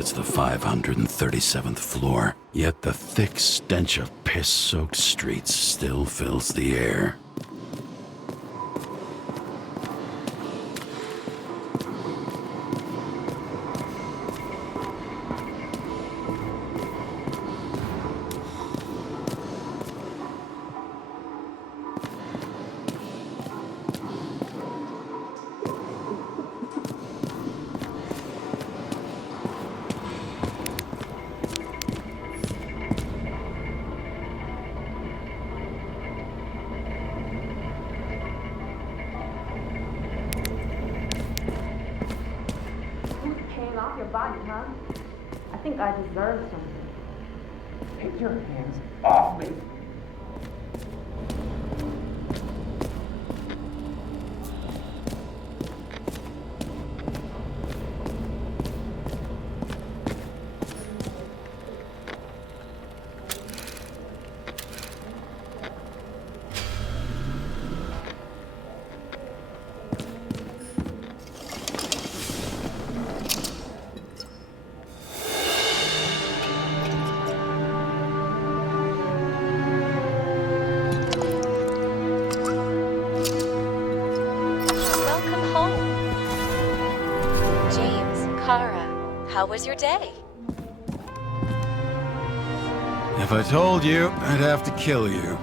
It's the 537th floor, yet the thick stench of piss-soaked streets still fills the air. Off your body, huh? I think I deserve something. Take your hands off me. How was your day? If I told you, I'd have to kill you.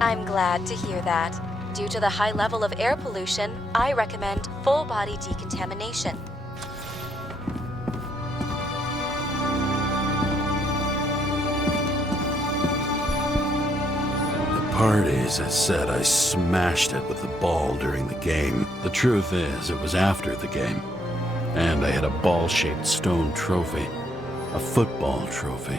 I'm glad to hear that. Due to the high level of air pollution, I recommend full-body decontamination. The parties, I said I smashed it with the ball during the game. The truth is, it was after the game. And I had a ball-shaped stone trophy. A football trophy.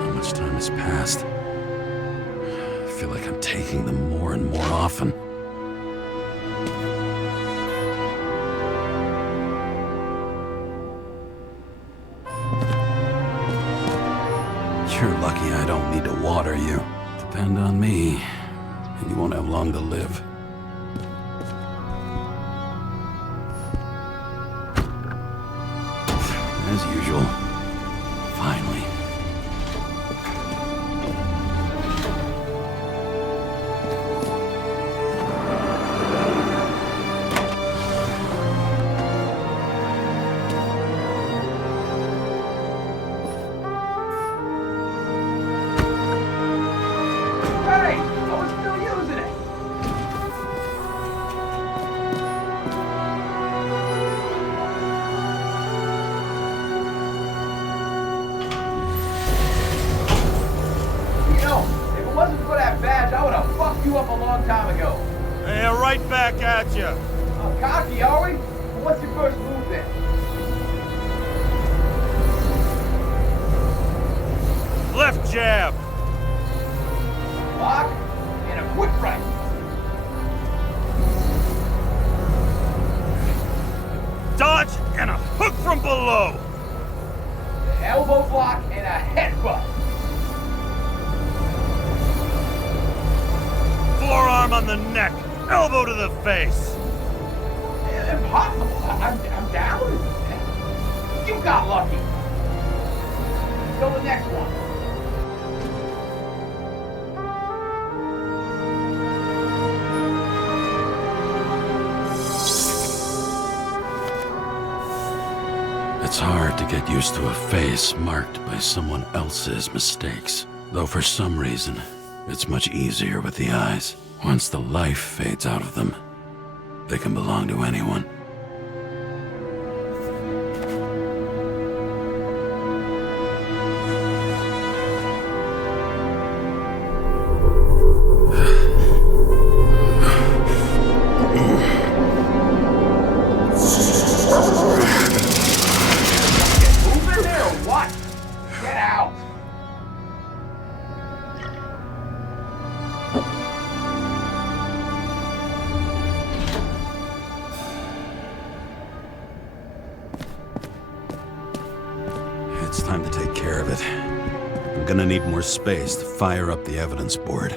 How much time has passed? I feel like I'm taking them more and more often. You're lucky I don't need to water you. Depend on me, and you won't have long to live. As usual. Finally. You up a long time ago. Hey, right back at you. Oh, cocky, are we? Well, what's your first move then? Left jab. Block and a quick right. Dodge and a hook from below. Elbow block and a headbutt. Forearm on the neck, elbow to the face. Impossible. I'm down. You got lucky. Go the next one. It's hard to get used to a face marked by someone else's mistakes. Though for some reason, it's much easier with the eyes. Once the life fades out of them, they can belong to anyone. Move in there or what? Get out. care of it. I'm gonna need more space to fire up the evidence board.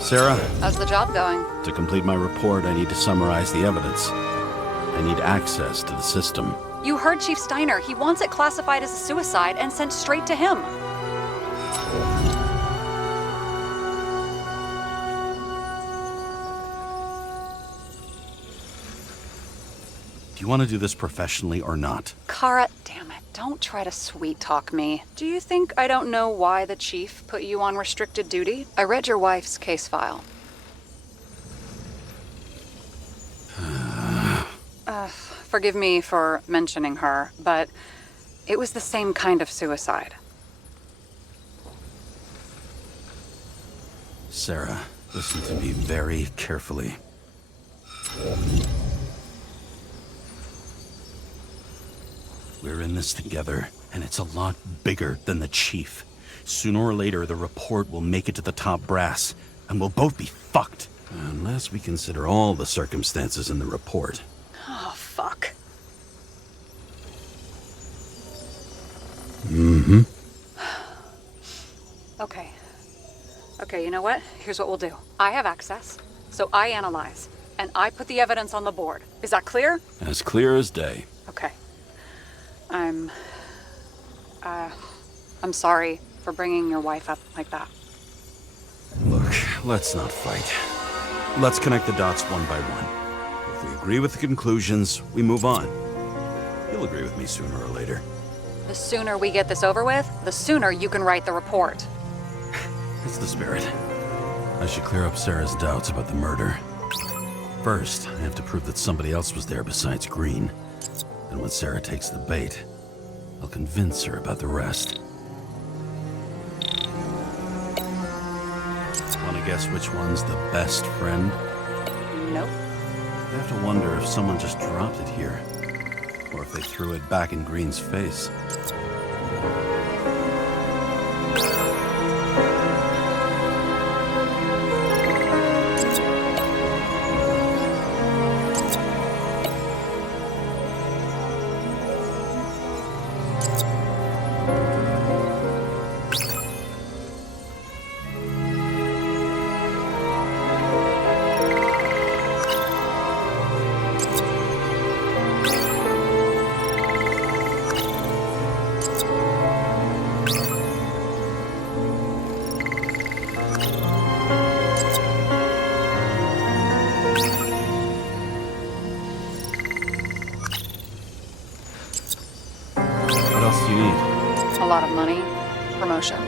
Sarah, How's the job going? to complete my report, I need to summarize the evidence. I need access to the system. You heard Chief Steiner. He wants it classified as a suicide and sent straight to him. Do you want to do this professionally or not? Kara, damn it. Don't try to sweet talk me. Do you think I don't know why the chief put you on restricted duty? I read your wife's case file. Forgive me for mentioning her, but it was the same kind of suicide. Sarah, listen to me very carefully. We're in this together, and it's a lot bigger than the chief. Sooner or later, the report will make it to the top brass, and we'll both be fucked. Unless we consider all the circumstances in the report. Oh, fuck. Mm-hmm. Okay. Okay, you know what? Here's what we'll do. I have access, so I analyze, and I put the evidence on the board. Is that clear? As clear as day. Okay. I'm sorry for bringing your wife up like that. Look, let's not fight. Let's connect the dots one by one. If we agree with the conclusions, we move on. You'll agree with me sooner or later. The sooner we get this over with, the sooner you can write the report. That's the spirit. I should clear up Sarah's doubts about the murder. First, I have to prove that somebody else was there besides Green. And when Sarah takes the bait, I'll convince her about the rest. Want to guess which one's the best friend? Nope. I have to wonder if someone just dropped it here. Or if they threw it back in Green's face. What else do you need? A lot of money, promotion,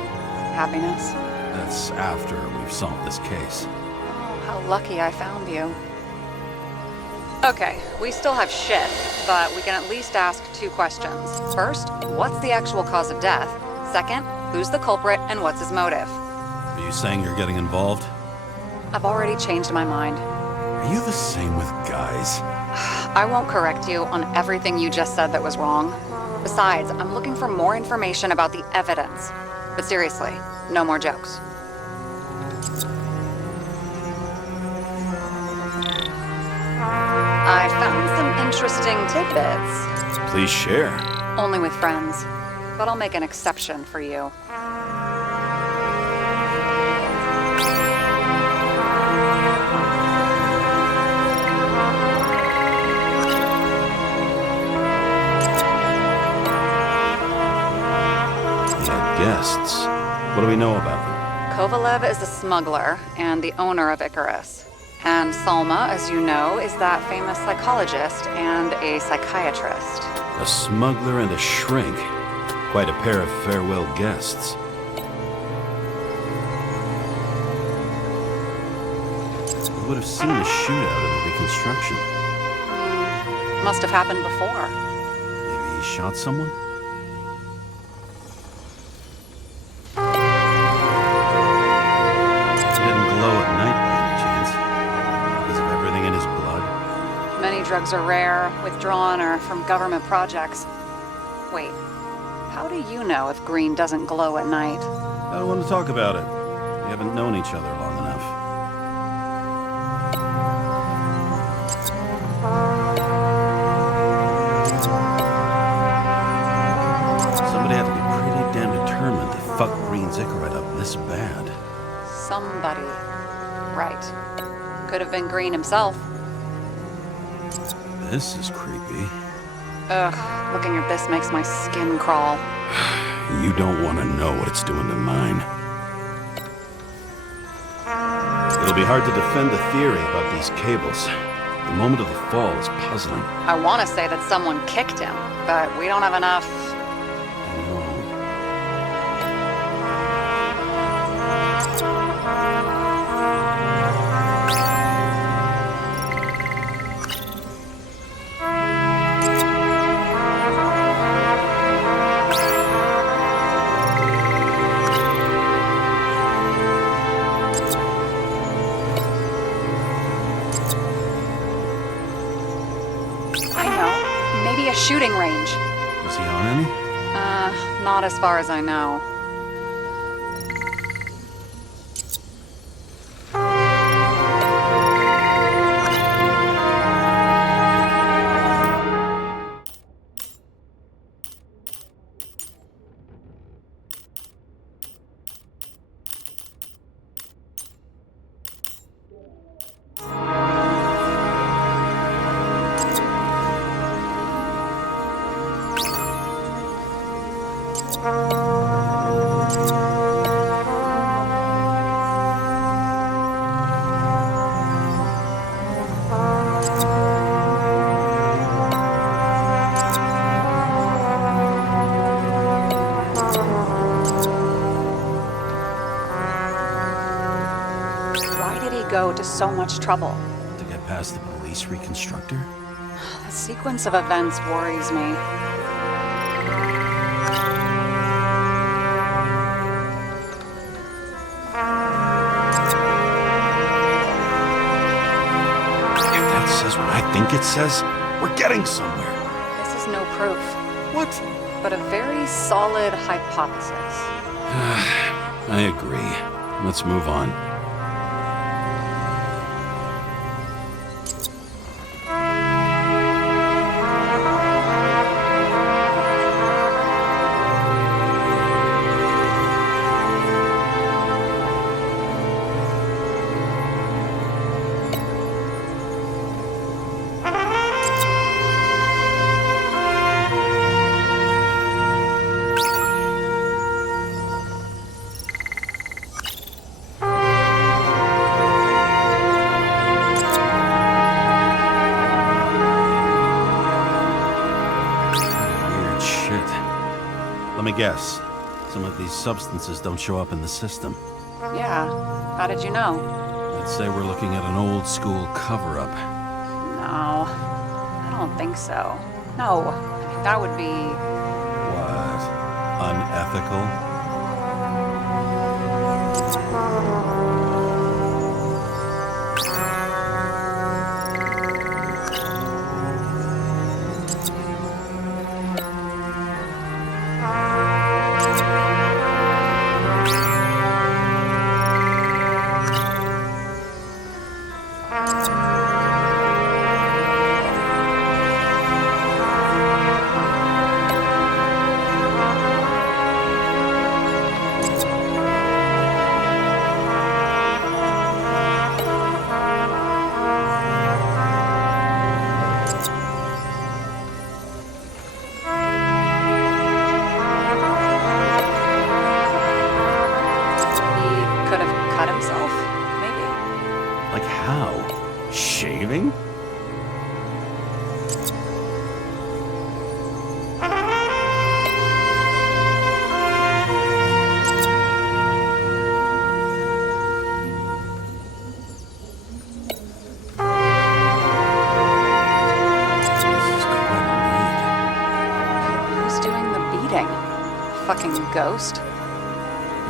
happiness. That's after we've solved this case. Oh, how lucky I found you. Okay, we still have shit, but we can at least ask 2 questions. First, what's the actual cause of death? Second, who's the culprit and what's his motive? Are you saying you're getting involved? I've already changed my mind. Are you the same with guys? I won't correct you on everything you just said that was wrong. Besides, I'm looking for more information about the evidence. But seriously, no more jokes. I found some interesting tidbits. Please share. Only with friends. But I'll make an exception for you. Guests. What do we know about them? Kovalev is a smuggler and the owner of Icarus. And Salma, as you know, is that famous psychologist and a psychiatrist. A smuggler and a shrink. Quite a pair of farewell guests. would have seen a shootout in the reconstruction. Must have happened before. Maybe he shot someone? He didn't glow at night by any chance. Because of everything in his blood. Many drugs are rare, withdrawn, or from government projects. Wait, how do you know if green doesn't glow at night? I don't want to talk about it. We haven't known each other long enough. Somebody had to be pretty damn determined to fuck Green Zickerite up this bad. Somebody. Right. Could have been Green himself. This is creepy. Ugh, looking at this makes my skin crawl. You don't want to know what it's doing to mine. It'll be hard to defend the theory about these cables. The moment of the fall is puzzling. I want to say that someone kicked him, but we don't have enough. No. I know. Maybe a shooting range. Was he on any? Not as far as I know. Why did he go to so much trouble? To get past the police reconstructor? The sequence of events worries me. If that says what I think it says, we're getting somewhere. This is no proof, What? but a very solid hypothesis. I agree. Let's move on. Weird shit. Let me guess. Some of these substances don't show up in the system. Yeah, how did you know? I'd say we're looking at an old school cover-up. No, I don't think so. No, I mean, that would be... What? Unethical? eating? Fucking ghost?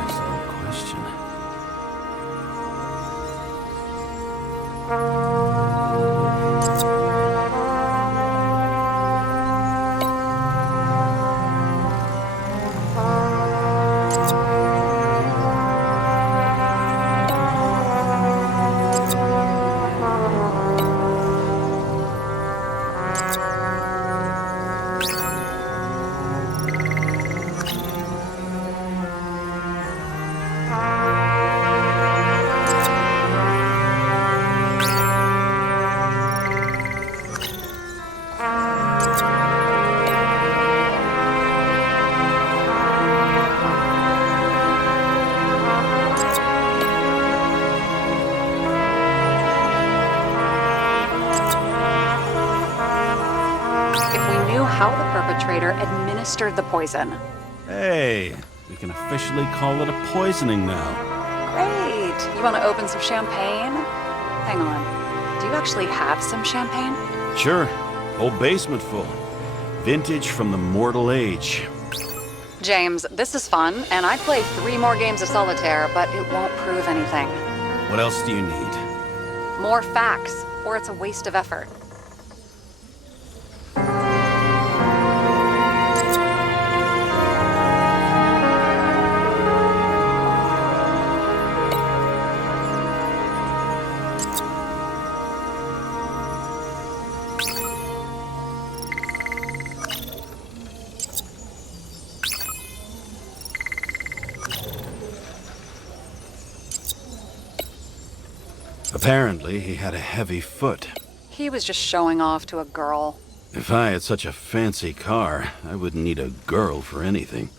Excellent question. How the perpetrator administered the poison. Hey, we can officially call it a poisoning now. Great. You want to open some champagne? Hang on. Do you actually have some champagne? Sure. Whole basement full. Vintage from the mortal age. James, this is fun, and I'd play 3 more games of solitaire, but it won't prove anything. What else do you need? More facts, or it's a waste of effort. Apparently, he had a heavy foot. He was just showing off to a girl. If I had such a fancy car, I wouldn't need a girl for anything.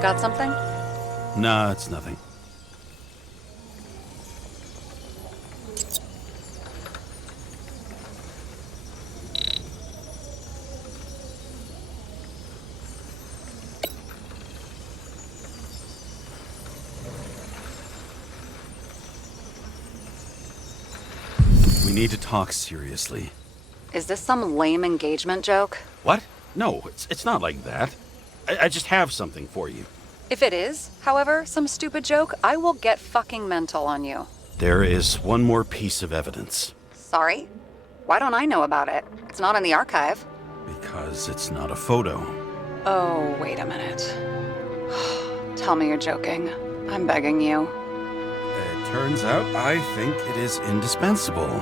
Got something? Nah, it's nothing. We need to talk seriously. Is this some lame engagement joke? What? No, it's not like that. I just have something for you. If it is, however, some stupid joke, I will get fucking mental on you. There is one more piece of evidence. Sorry? Why don't I know about it? It's not in the archive. Because it's not a photo. Oh, wait a minute. Tell me you're joking. I'm begging you. It turns out I think it is indispensable.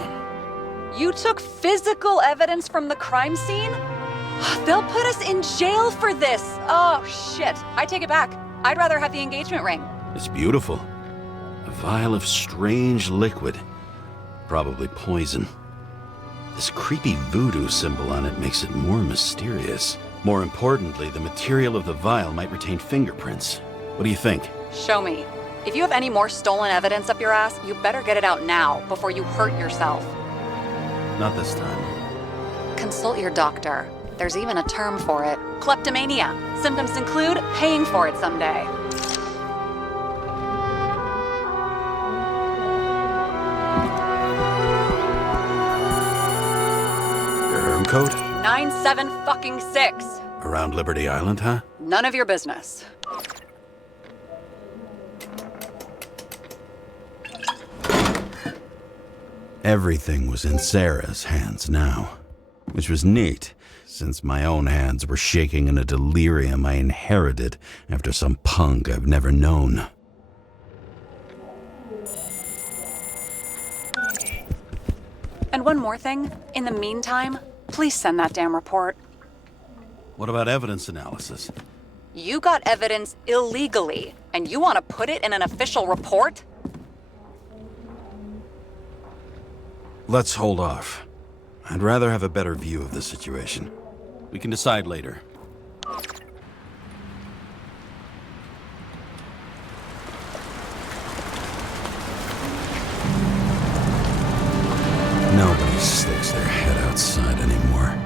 You took physical evidence from the crime scene? They'll put us in jail for this! Oh, shit. I take it back. I'd rather have the engagement ring. It's beautiful. A vial of strange liquid. Probably poison. This creepy voodoo symbol on it makes it more mysterious. More importantly, the material of the vial might retain fingerprints. What do you think? Show me. If you have any more stolen evidence up your ass, you better get it out now before you hurt yourself. Not this time. Consult your doctor. There's even a term for it. Kleptomania. Symptoms include paying for it someday. Your room code? 97-fucking-6. Around Liberty Island, huh? None of your business. Everything was in Sarah's hands now, which was neat, since my own hands were shaking in a delirium I inherited after some punk I've never known. And one more thing. In the meantime, please send that damn report. What about evidence analysis? You got evidence illegally, and you want to put it in an official report? Let's hold off. I'd rather have a better view of the situation. We can decide later. Nobody sticks their head outside anymore.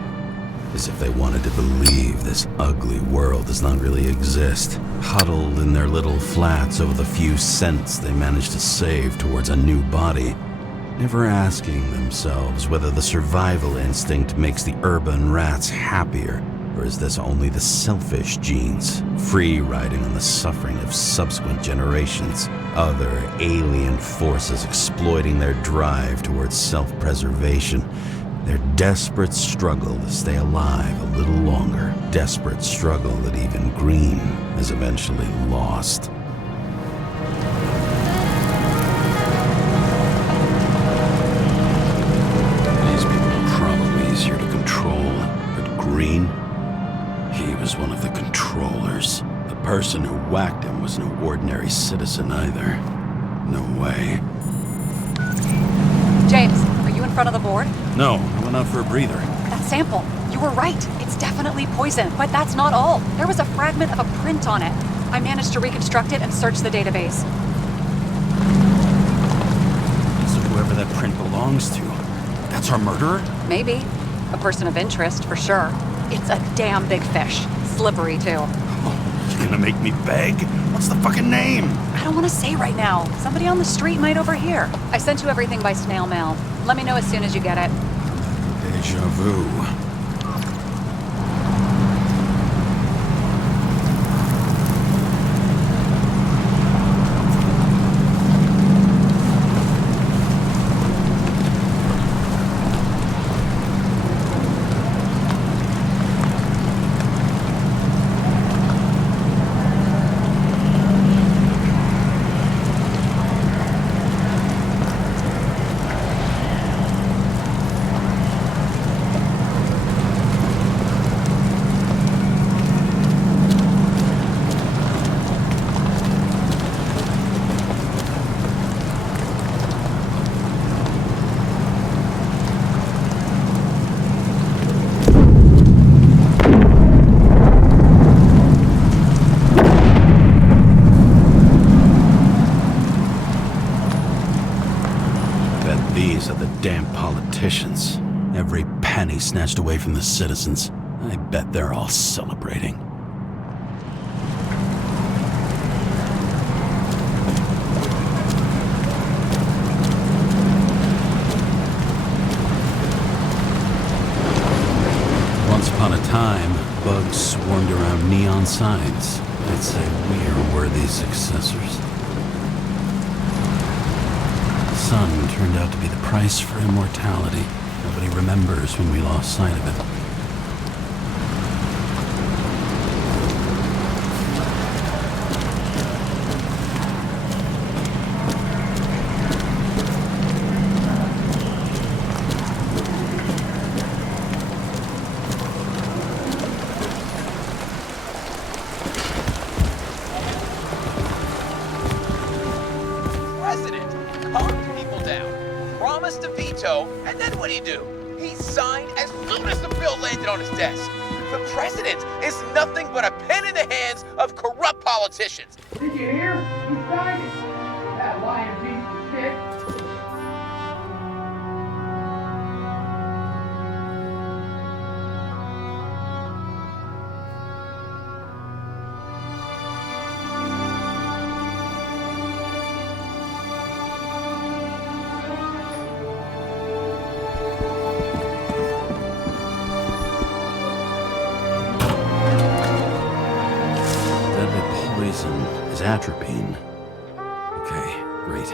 As if they wanted to believe this ugly world does not really exist. Huddled in their little flats over the few cents they managed to save towards a new body. Never asking themselves whether the survival instinct makes the urban rats happier, or is this only the selfish genes, free riding on the suffering of subsequent generations, other alien forces exploiting their drive towards self-preservation, their desperate struggle to stay alive a little longer, desperate struggle that even Green has eventually lost. These people are probably easier to control, but Green, he was one of the controllers. The person who whacked him was no ordinary citizen either. No way. James, are you in front of the board? No, I went out for a breather. That sample. You were right. It's definitely poison, but that's not all. There was a fragment of a print on it. I managed to reconstruct it and search the database. So whoever that print belongs to, that's our murderer? Maybe. A person of interest, for sure. It's a damn big fish. Slippery, too. Oh, you gonna make me beg? What's the fucking name? I don't want to say right now. Somebody on the street might overhear. I sent you everything by snail mail. Let me know as soon as you get it. Deja vu. These are the damn politicians. Every penny snatched away from the citizens. I bet they're all celebrating. Once upon a time, bugs swarmed around neon signs. I'd say we're worthy successors. Sun turned out to be the price for immortality. Nobody remembers when we lost sight of it. Promised to veto, and then what'd he do? He signed as soon as the bill landed on his desk. The president is nothing but a pen in the hands of corrupt politicians. Did you hear? He signed it. That lying piece of shit. Is atropine. Okay, great.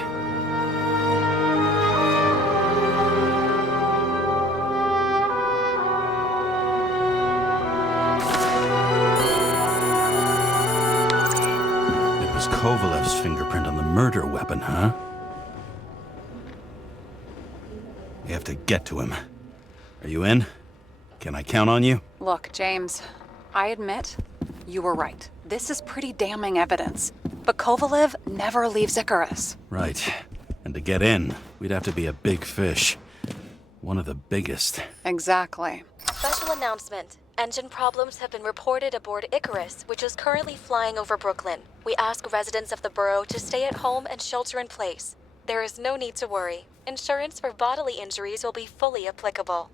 It was Kovalev's fingerprint on the murder weapon, huh? We have to get to him. Are you in? Can I count on you? Look, James, I admit you were right. This is pretty damning evidence. But Kovalev never leaves Icarus. Right. And to get in, we'd have to be a big fish. One of the biggest. Exactly. Special announcement. Engine problems have been reported aboard Icarus, which is currently flying over Brooklyn. We ask residents of the borough to stay at home and shelter in place. There is no need to worry. Insurance for bodily injuries will be fully applicable.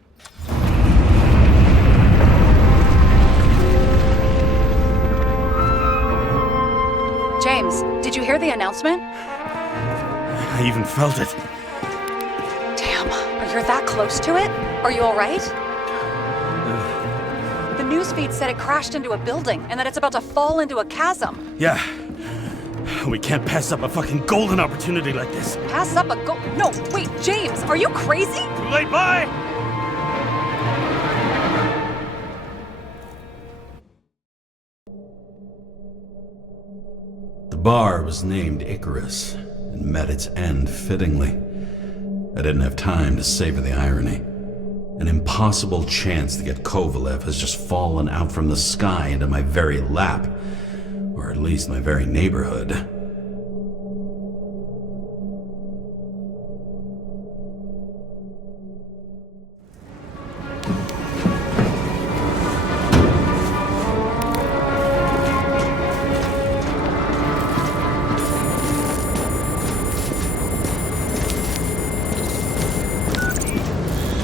James, did you hear the announcement? I even felt it. Damn, you're that close to it? Are you alright? The newsfeed said it crashed into a building and that it's about to fall into a chasm. Yeah. We can't pass up a fucking golden opportunity like this. Pass up a No, wait, James, are you crazy? Too late, bye! The bar was named Icarus and met its end fittingly. I didn't have time to savor the irony. An impossible chance to get Kovalev has just fallen out from the sky into my very lap, or at least my very neighborhood.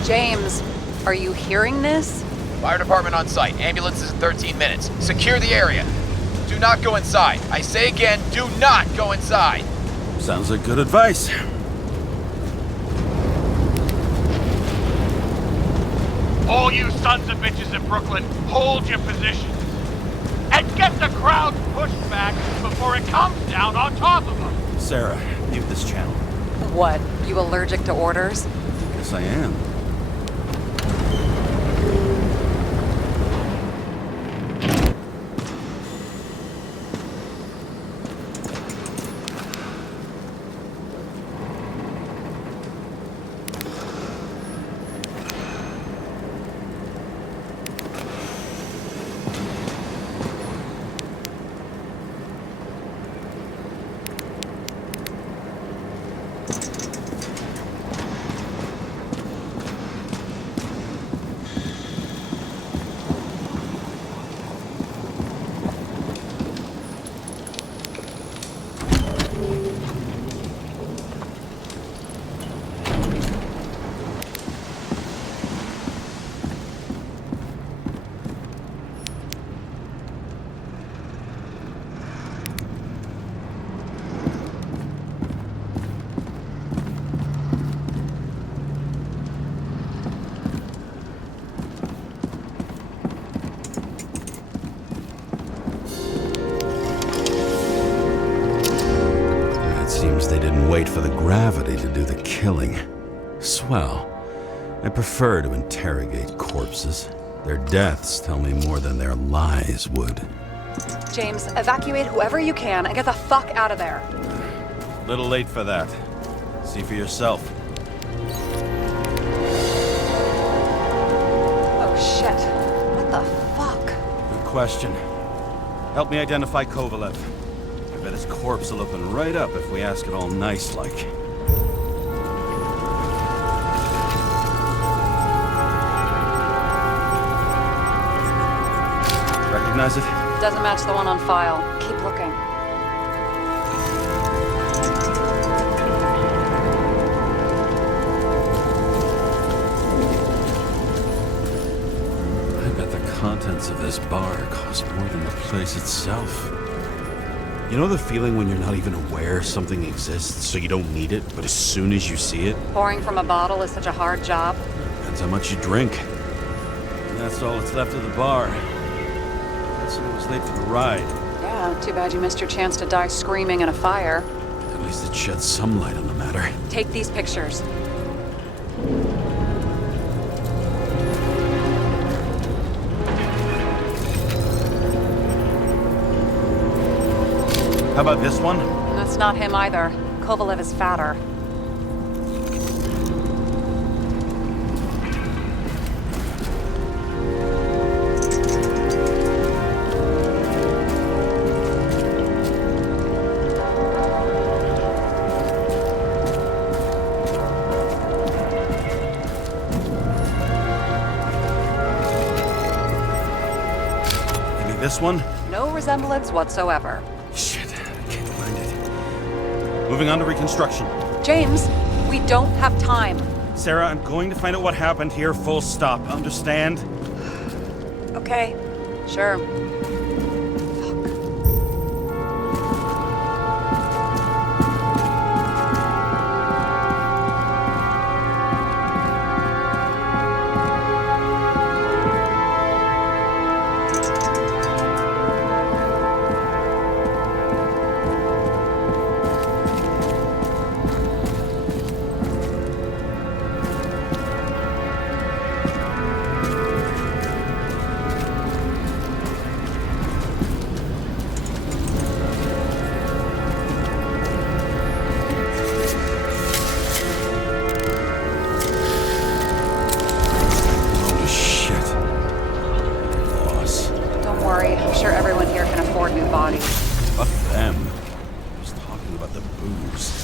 James, are you hearing this? Fire department on site. Ambulances in 13 minutes. Secure the area. Do not go inside. I say again, do not go inside. Sounds like good advice. All you sons of bitches in Brooklyn, hold your positions. And get the crowd pushed back before it comes down on top of them. Sarah, mute this channel. What, you allergic to orders? Guess I am. They didn't wait for the gravity to do the killing. Swell. I prefer to interrogate corpses. Their deaths tell me more than their lies would. James, evacuate whoever you can and get the fuck out of there. Little late for that. See for yourself. Oh shit. What the fuck? Good question. Help me identify Kovalev. I bet his corpse will open right up if we ask it all nice-like. Recognize it? Doesn't match the one on file. Keep looking. I bet the contents of this bar cost more than the place itself. You know the feeling when you're not even aware something exists, so you don't need it, but as soon as you see it? Pouring from a bottle is such a hard job. Depends how much you drink. And that's all that's left of the bar. Guess I was late for the ride. Yeah, too bad you missed your chance to die screaming in a fire. At least it sheds some light on the matter. Take these pictures. How about this one? That's not him either. Kovalev is fatter. this one? No resemblance whatsoever. Shit, I can't find it. Moving on to reconstruction. James, we don't have time. Sarah, I'm going to find out what happened here, full stop. Understand? Okay, sure. Holy shit. Loss. Don't worry, I'm sure everyone here can afford new bodies. Fuck them. I was talking about the booze.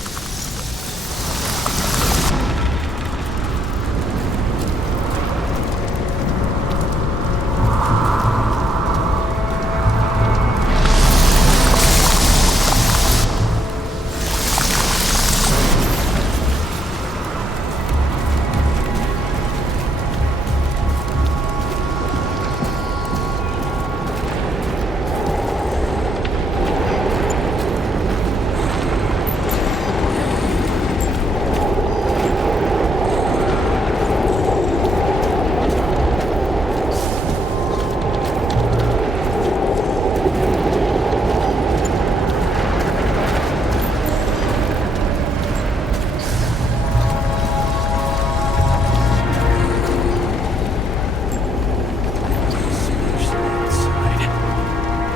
Smashed the inside.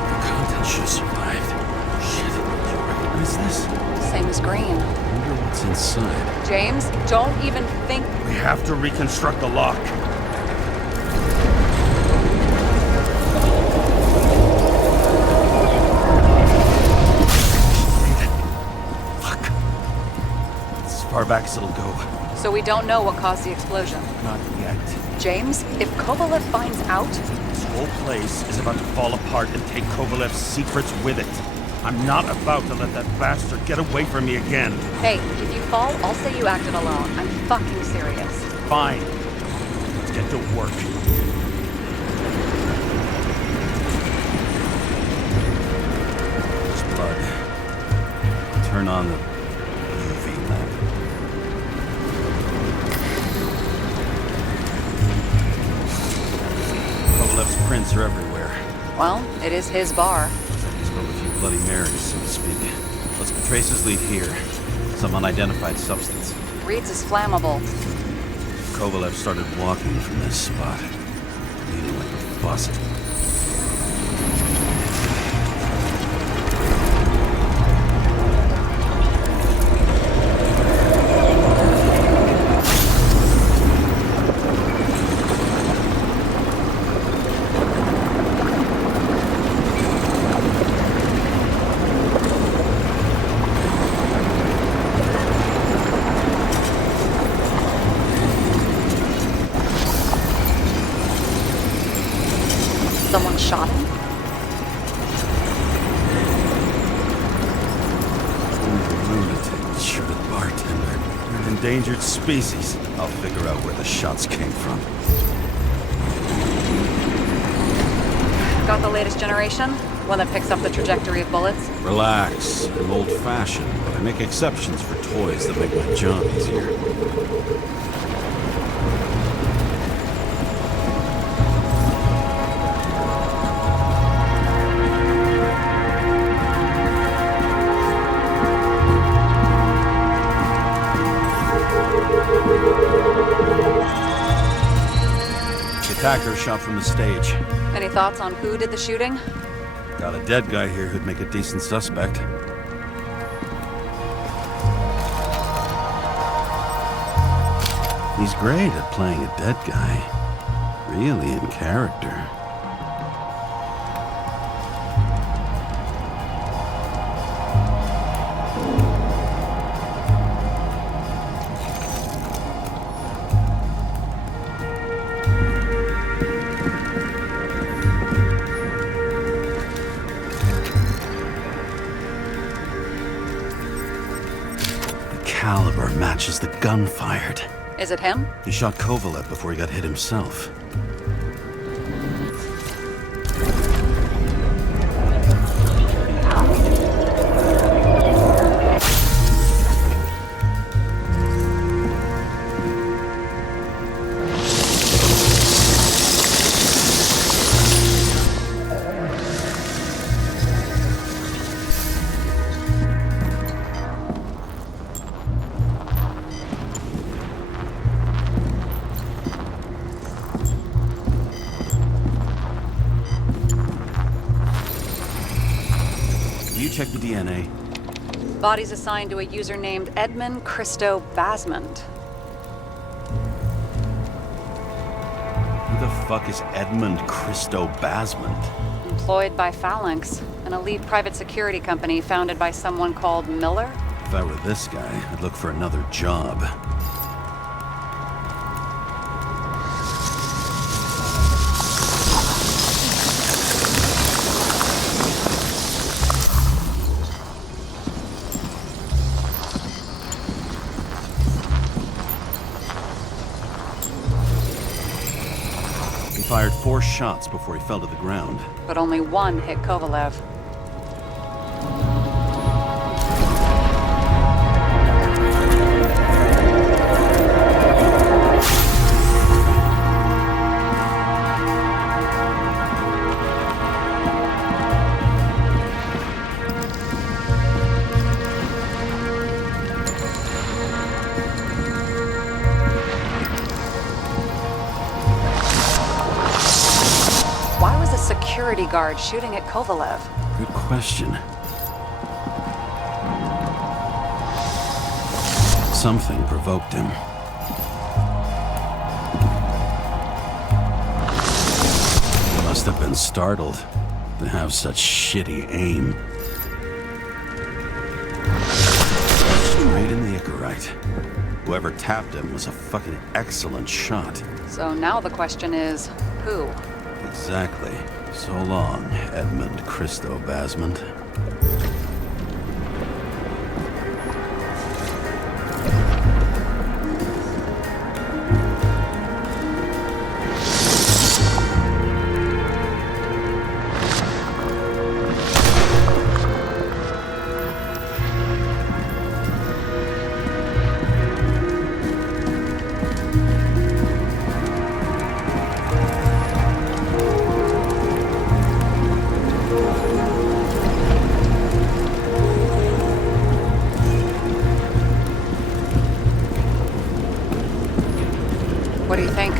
The contents should have survived. Shit, do you recognize this? Same as green. Wonder what's inside. James, don't even think. We have to reconstruct the lock. Fuck. It's as far back as it'll go. So we don't know what caused the explosion. Not yet. James, if Kovalev finds out, This whole place is about to fall apart and take Kovalev's secrets with it. I'm not about to let that bastard get away from me again. hey, if you fall, I'll say you acted alone. I'm fucking serious. Fine. Let's get to work. There's blood. Turn on the UV lamp. Kovalev's prints are everywhere. Well, it is his bar. He spilled a few Bloody Marys, so to speak. Let's trace his lead here. Some unidentified substance. Reed's is flammable. Kovalev started walking from this spot, leading like a faucet. Someone shot him? Lunatic, shoot a bartender. We're an endangered species. I'll figure out where the shots came from. Got the latest generation? One that picks up the trajectory of bullets? Relax. I'm old-fashioned, but I make exceptions for toys that make my job easier. The attacker shot from the stage. Any thoughts on who did the shooting? Got a dead guy here who'd make a decent suspect. He's great at playing a dead guy. Really in character. matches the gun fired. Is it him? He shot Kovalev before he got hit himself. You check the DNA. Body's assigned to a user named Edmund Christo Basmond. Who the fuck is Edmund Christo Basmond? Employed by Phalanx, an elite private security company founded by someone called Miller. If I were this guy, I'd look for another job. He fired 4 shots before he fell to the ground. But only one hit Kovalev. Why was a security guard shooting at Kovalev? Good question. Something provoked him. He must have been startled to have such shitty aim. Straight in the Icarite. Whoever tapped him was a fucking excellent shot. So now the question is, who? Exactly. So long, Edmund Christo Basmond. What do you think?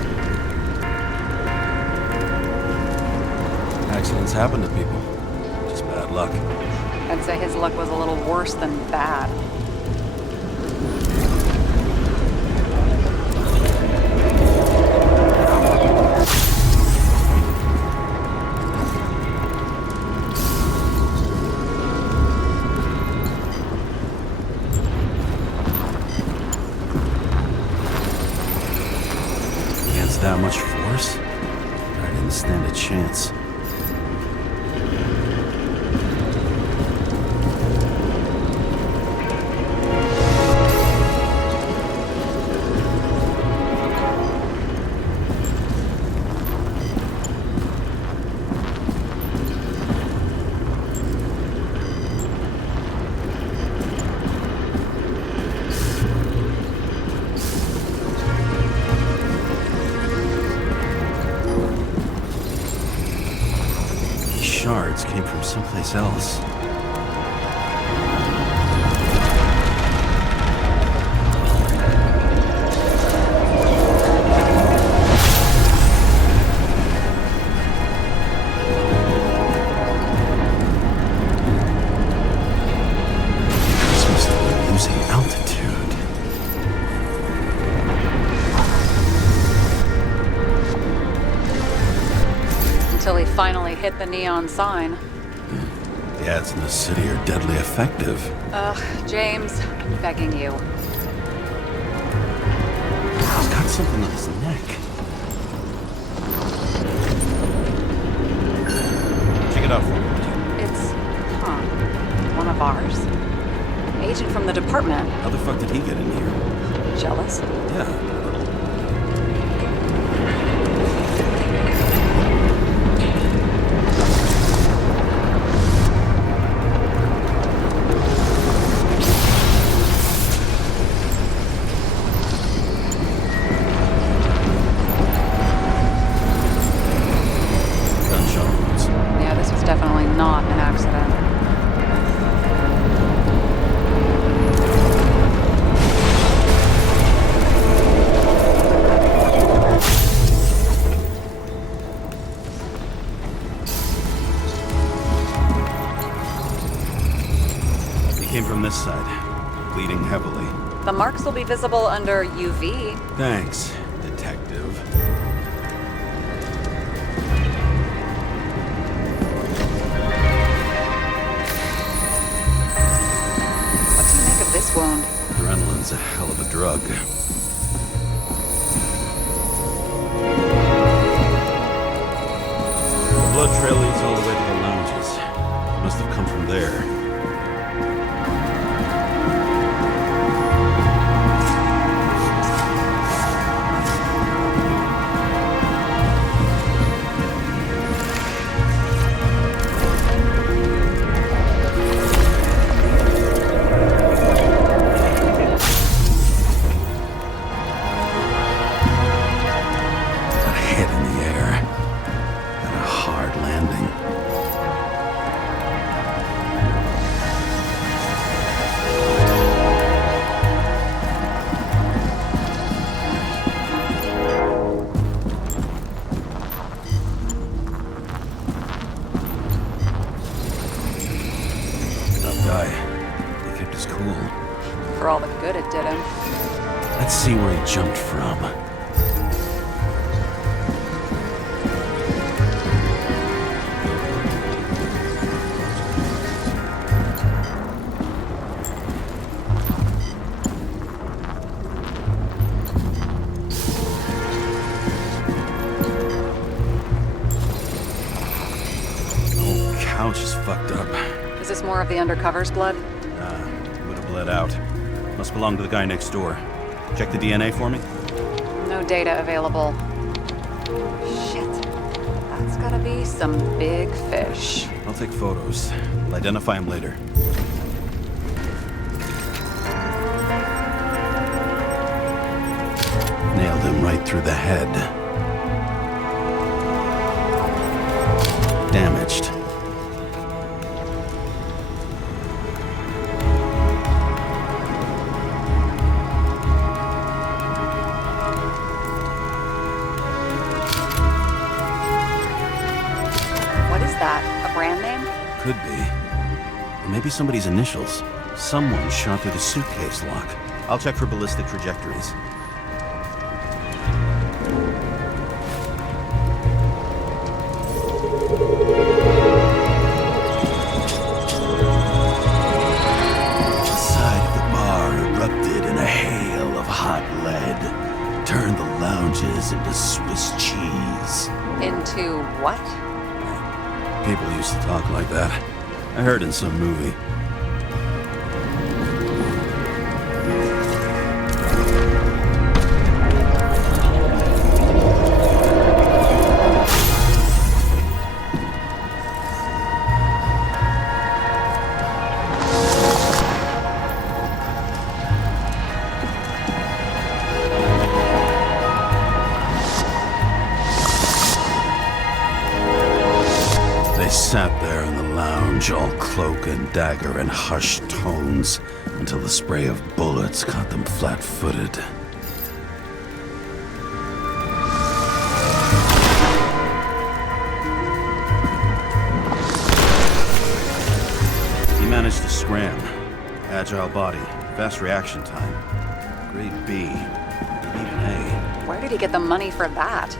Accidents happen to people. Just bad luck. I'd say his luck was a little worse than bad. Against that much force? I didn't stand a chance. Shards came from someplace else. This must have been losing altitude. Until he finally hit the neon sign. The ads in the city are deadly effective. Ugh, James, I'm begging you. He's got something on his neck. Check it out for me. It's, one of ours. Agent from the department. How the fuck did he get in here? Jealous? Yeah. Gunshots. Yeah, this was definitely not an accident. He came from this side, bleeding heavily. The marks will be visible under UV. Thanks, detective. What do you make of this wound? Adrenaline's a hell of a drug. The blood trail leads all the way to the lounges. Must have come from there. A hit in the air. And a hard landing. Tough guy. He kept his cool. For all the good it did him. Let's see where he jumped from. The whole couch is fucked up. Is this more of the undercover's blood? Would have bled out. Must belong to the guy next door. Check the DNA for me. No data available. Shit. That's gotta be some big fish. I'll take photos. I'll identify him later. Nailed him right through the head. Damaged. What is that? A brand name? Could be. Or maybe somebody's initials. Someone shot through the suitcase lock. I'll check for ballistic trajectories. The side of the bar erupted in a hail of hot lead. Turned the lounges into Swiss cheese. Into what? People used to talk like that. I heard in some movie. They sat there in the lounge, all cloak and dagger and hushed tones, until the spray of bullets caught them flat-footed. He managed to scram. Agile body, fast reaction time. Grade B, maybe even A. Where did he get the money for that?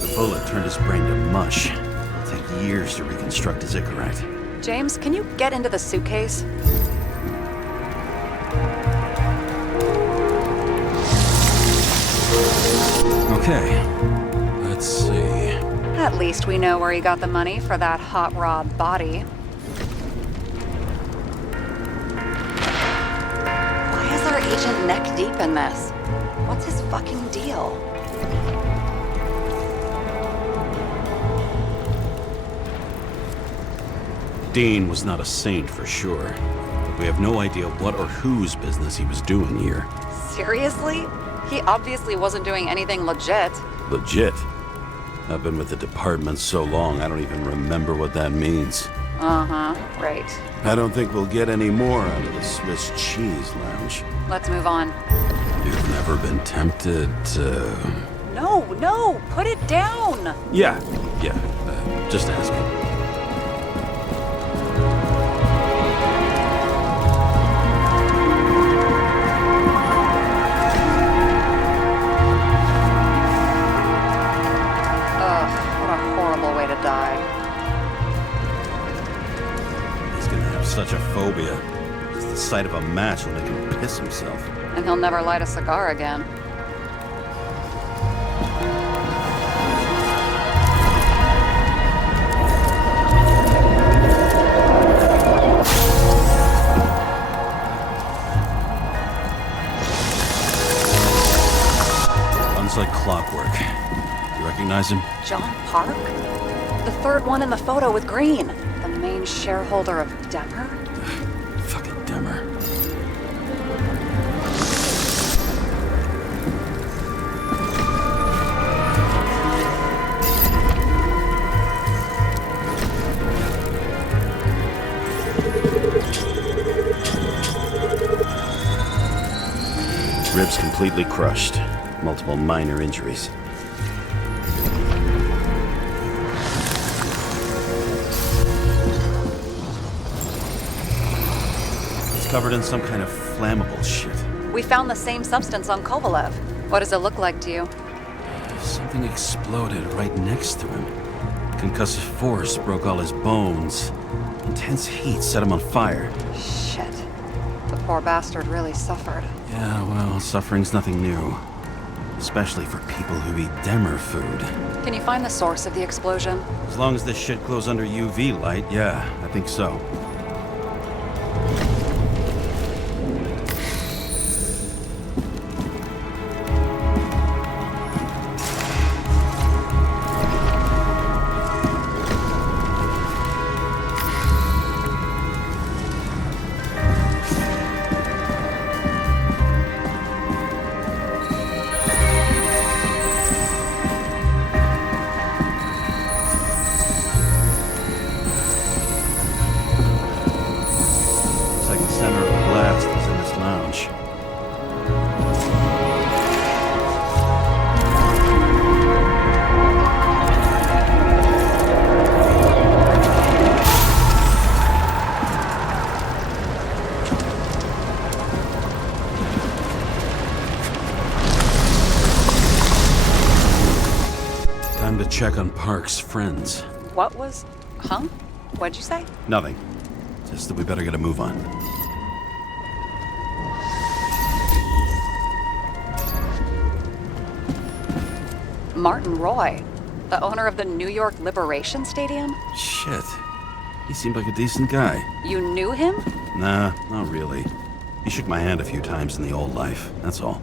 The bullet turned his brain to mush. It'll take years to reconstruct his Icarite. James, can you get into the suitcase? Okay, let's see. At least we know where he got the money for that hot rod body. agent neck deep in this? What's his fucking deal? Dean was not a saint for sure, but we have no idea what or whose business he was doing here. Seriously? He obviously wasn't doing anything legit. Legit. I've been with the department so long, I don't even remember what that means. Uh-huh, right. I don't think we'll get any more out of the Swiss Cheese Lounge. Let's move on. You've never been tempted to... No, put it down! Yeah, just asking. Such a phobia. Just the sight of a match will make him piss himself. And he'll never light a cigar again. Runs like clockwork. You recognize him? John Park? The third one in the photo with Green. The main shareholder of Demmer? Fucking Demmer. Ribs completely crushed. Multiple minor injuries. Covered in some kind of flammable shit. We found the same substance on Kovalev. What does it look like to you? Something exploded right next to him. Concussive force broke all his bones. Intense heat set him on fire. Shit. The poor bastard really suffered. Yeah, well, suffering's nothing new. Especially for people who eat Demmer food. Can you find the source of the explosion? As long as this shit glows under UV light, yeah, I think so. Check on Park's friends. What was... Huh? What'd you say? Nothing. Just that we better get a move on. Martin Roy, the owner of the New York Liberation Stadium? Shit. He seemed like a decent guy. You knew him? Nah, not really. He shook my hand a few times in the old life, that's all.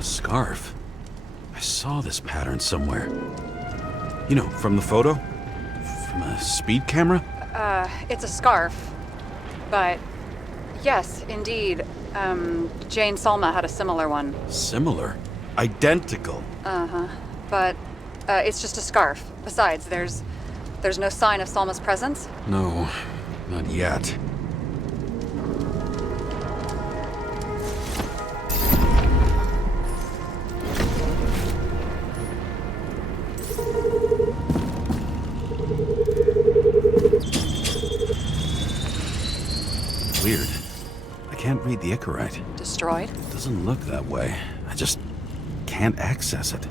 Scarf. I saw this pattern somewhere. You know, from the photo? From a speed camera? It's a scarf. But, yes, indeed. Jane Salma had a similar one. Similar? Identical? Uh-huh. But, it's just a scarf. Besides, there's no sign of Salma's presence? No, not yet. Weird. I can't read the Icarite. Destroyed? It doesn't look that way. I just can't access it.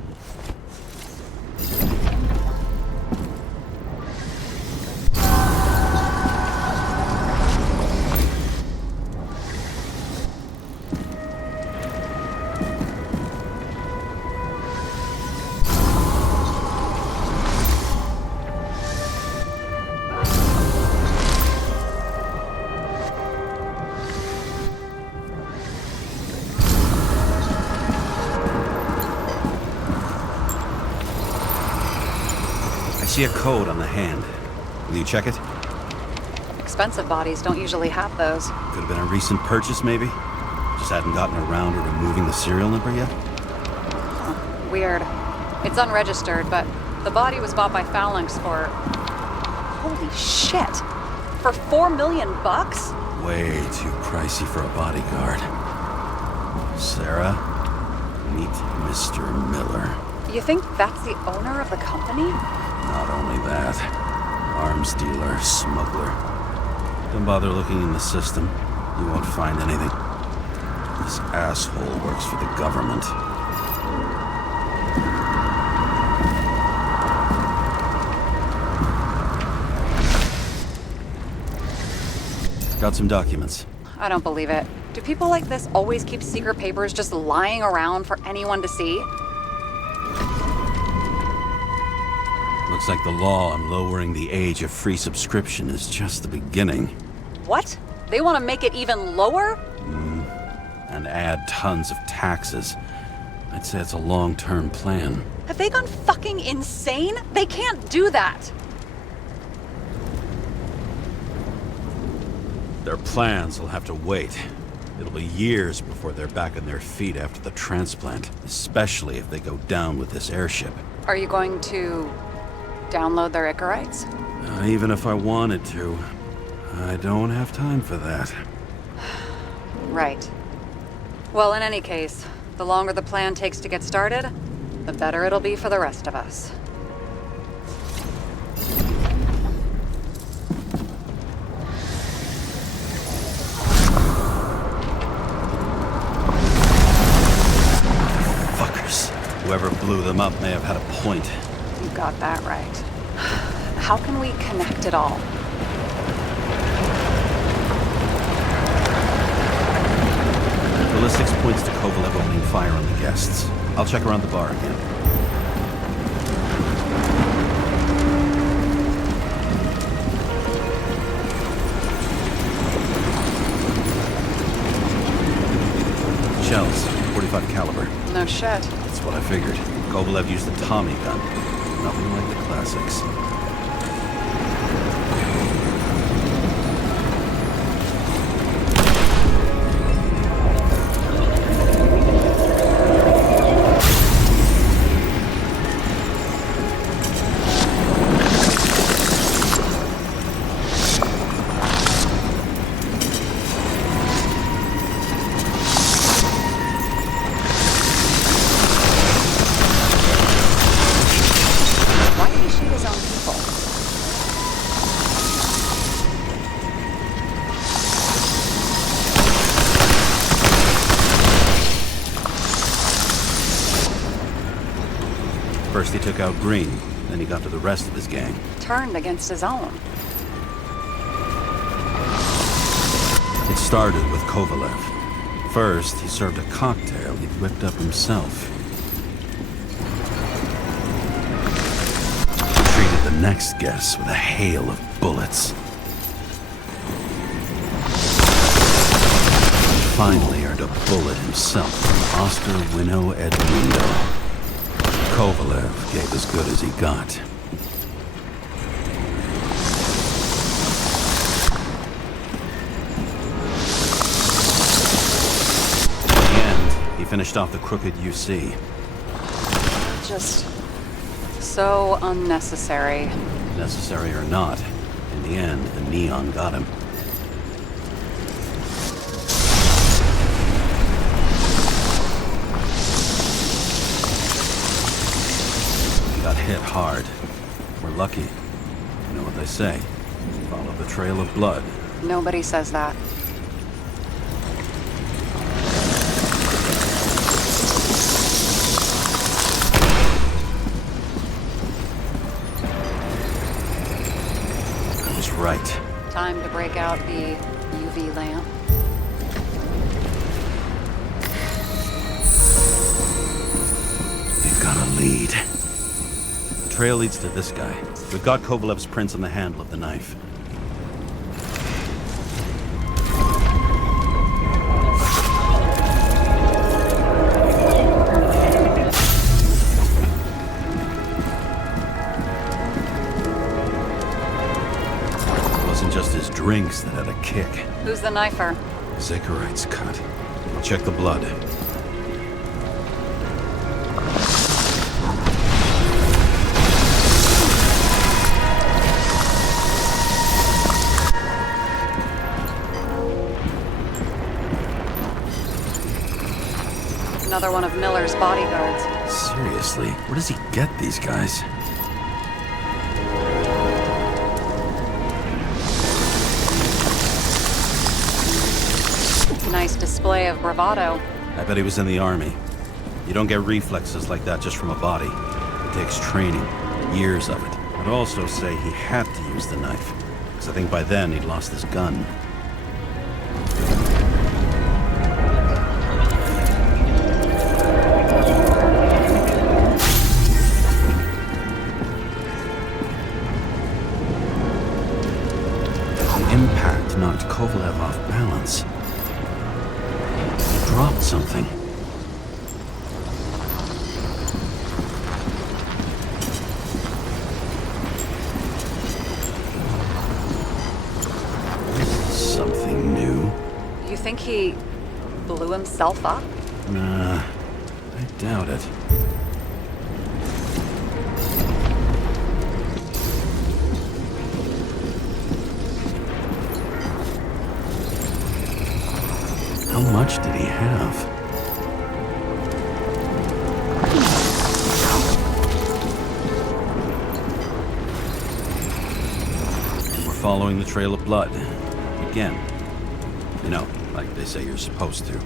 see a code on the hand. Will you check it? Expensive bodies don't usually have those. Could have been a recent purchase, maybe? Just hadn't gotten around to removing the serial number yet? Weird. It's unregistered, but the body was bought by Phalanx for... Holy shit! For $4 million bucks? Way too pricey for a bodyguard. Sarah, meet Mr. Miller. You think that's the owner of the company? Not only that, arms dealer, smuggler. Don't bother looking in the system. You won't find anything. This asshole works for the government. Got some documents. I don't believe it. Do people like this always keep secret papers just lying around for anyone to see? Looks like the law on lowering the age of free subscription is just the beginning. What? They want to make it even lower? And add tons of taxes. I'd say it's a long-term plan. Have they gone fucking insane? They can't do that! Their plans will have to wait. It'll be years before they're back on their feet after the transplant, especially if they go down with this airship. Are you going to download their Icarites? Even if I wanted to, I don't have time for that. Right. Well, in any case, the longer the plan takes to get started, the better it'll be for the rest of us. Whoever blew them up may have had a point. You got that right. How can we connect it all? Ballistics points to Kovalev opening fire on the guests. I'll check around the bar again. Shells, 45 caliber. No shit. That's what I figured. Kovalev used the Tommy gun. Nothing like the classics. First he took out Green, then he got to the rest of his gang. Turned against his own. It started with Kovalev. First, he served a cocktail he'd whipped up himself. He treated the next guest with a hail of bullets. And finally earned a bullet himself from Oscar Winnow Edmundo. Kovalev gave as good as he got. In the end, he finished off the crooked UC. Just so unnecessary. Necessary or not, in the end, the neon got him. Got hit hard. We're lucky. You know what they say. Follow the trail of blood. Nobody says that. I was right. Time to break out the UV lamp. We've got a lead. The trail leads to this guy. We've got Kovalev's prints on the handle of the knife. stinks that had a kick. Who's the knifer? Zakarite's cut. I'll check the blood. Another one of Miller's bodyguards. Seriously, where does he get these guys? Nice display of bravado. I bet he was in the army. You don't get reflexes like that just from a body. It takes training, years of it. I'd also say he had to use the knife, because I think by then he'd lost his gun. The impact knocked Kovalev off balance. He dropped something. Something new? You think he blew himself up? Nah, I doubt it. How much did he have? We're following the trail of blood. Again. You know, like they say you're supposed to.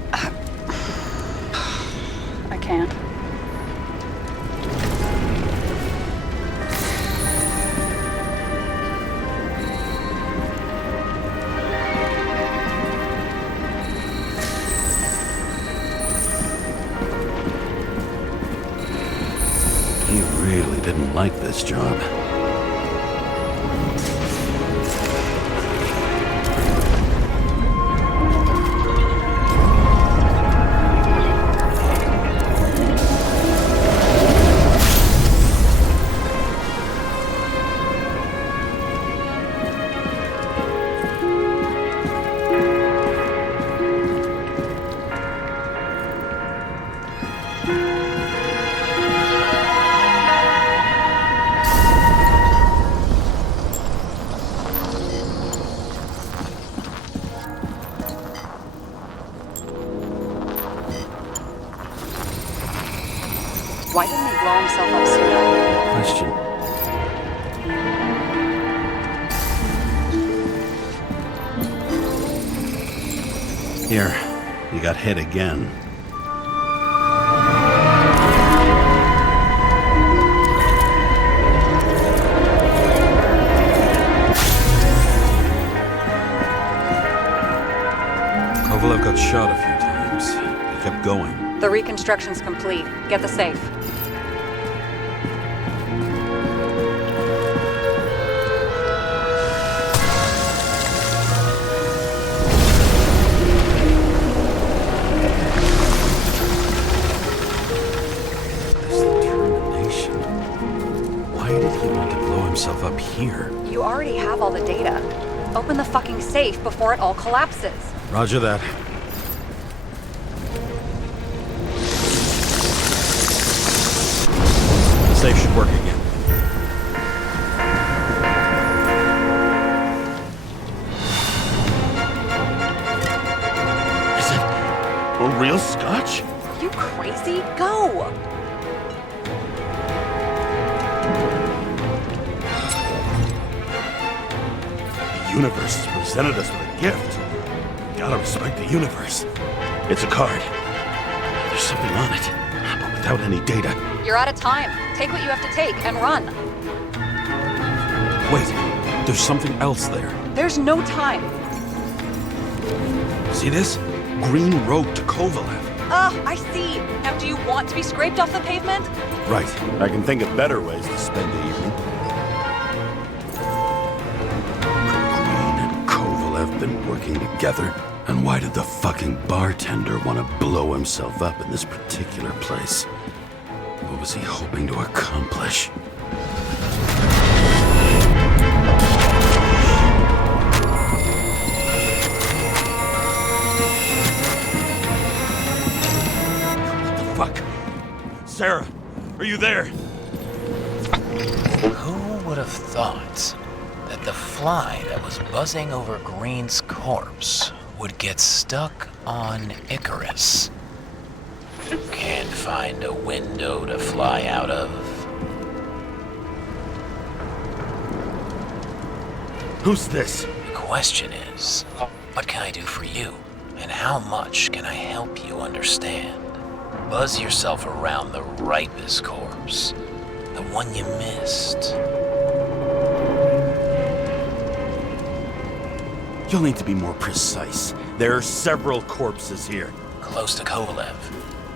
I can't. He really didn't like this job. Why didn't he blow himself up sooner? Question. Here, you got hit again. Kovalev got shot a few times. He kept going. The reconstruction's complete. Get the safe. This determination. Why did he want to blow himself up here? You already have all the data. Open the fucking safe before it all collapses. Roger that. The safe should work again. Is it a real scotch? Are you crazy? Go! The universe has presented us with a gift. Gotta respect the universe. It's a card. There's something on it, but without any data. You're out of time. Take what you have to take and run. Wait, there's something else there. There's no time. See this? Green road to Kovalev. I see. Now, do you want to be scraped off the pavement? Right. I can think of better ways to spend the evening. Green and Kovalev been working together? And why did the fucking bartender want to blow himself up in this particular place? What was he hoping to accomplish? Fuck! Sarah, are you there? Who would have thought that the fly that was buzzing over Green's corpse would get stuck on Icarus? Can't find a window to fly out of. Who's this? The question is, what can I do for you? And how much can I help you understand? Buzz yourself around the ripest corpse. The one you missed. You'll need to be more precise. There are several corpses here. Close to Kovalev.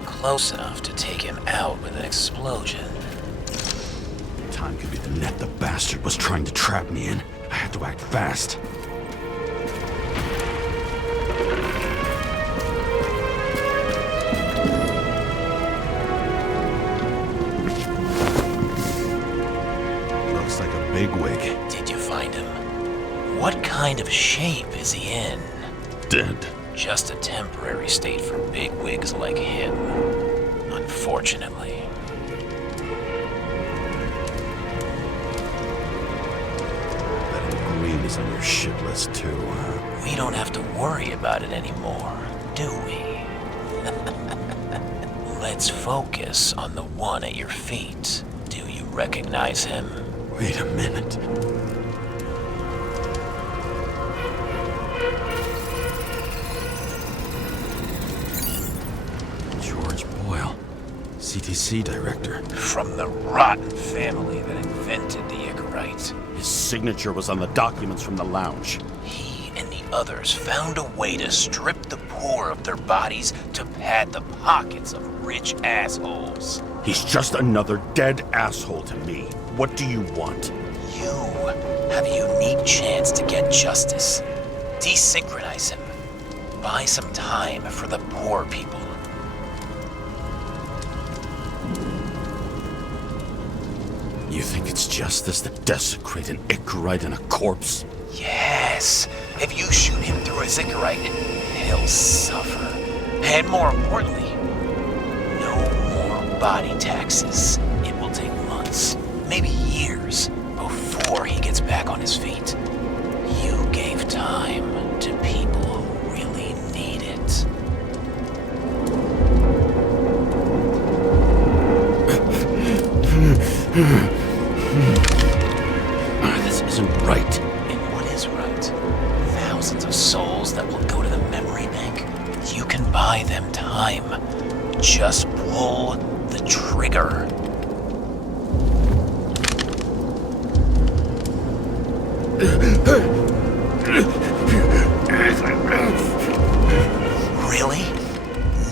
Close enough to take him out with an explosion. Time could be the net the bastard was trying to trap me in. I had to act fast. Looks like a bigwig. Did you find him? What kind of shape is he in? Dead. Just a temporary state for bigwigs like him, unfortunately. Green is on your shit list too, huh? We don't have to worry about it anymore, do we? Let's focus on the one at your feet. Do you recognize him? Wait a minute. George Boyle, CTC director. From the rotten family that invented the Icarite. His signature was on the documents from the lounge. He and the others found a way to strip the poor of their bodies to pad the pockets of rich assholes. He's just another dead asshole to me. What do you want? You have a unique chance to get justice. Desynchronize him. Buy some time for the poor people. You think it's justice to desecrate an Icarite and a corpse? Yes. If you shoot him through his Icarite, he'll suffer. And more importantly, no more body taxes. It will take months, maybe years, before he gets back on his feet. You gave time to people who really need it. This isn't right. And what is right? Thousands of souls that will go to the memory bank. You can buy them time. Just pull the trigger. Really?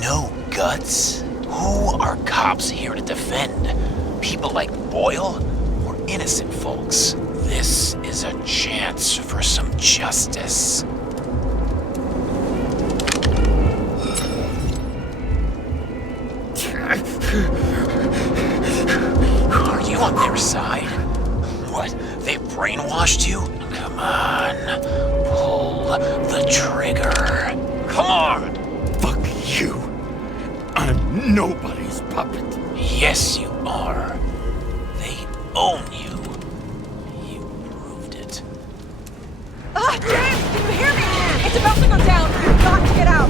No guts? Who are cops here to defend? People like Boyle or innocent folks? This is a chance for some justice. Are you on their side? What, they brainwashed you? Come on, pull the trigger. Come on! Fuck you. I'm nobody's puppet. Yes, you are. They own you. You proved it. Ah, James, can you hear me? It's about to go down. You've got to get out.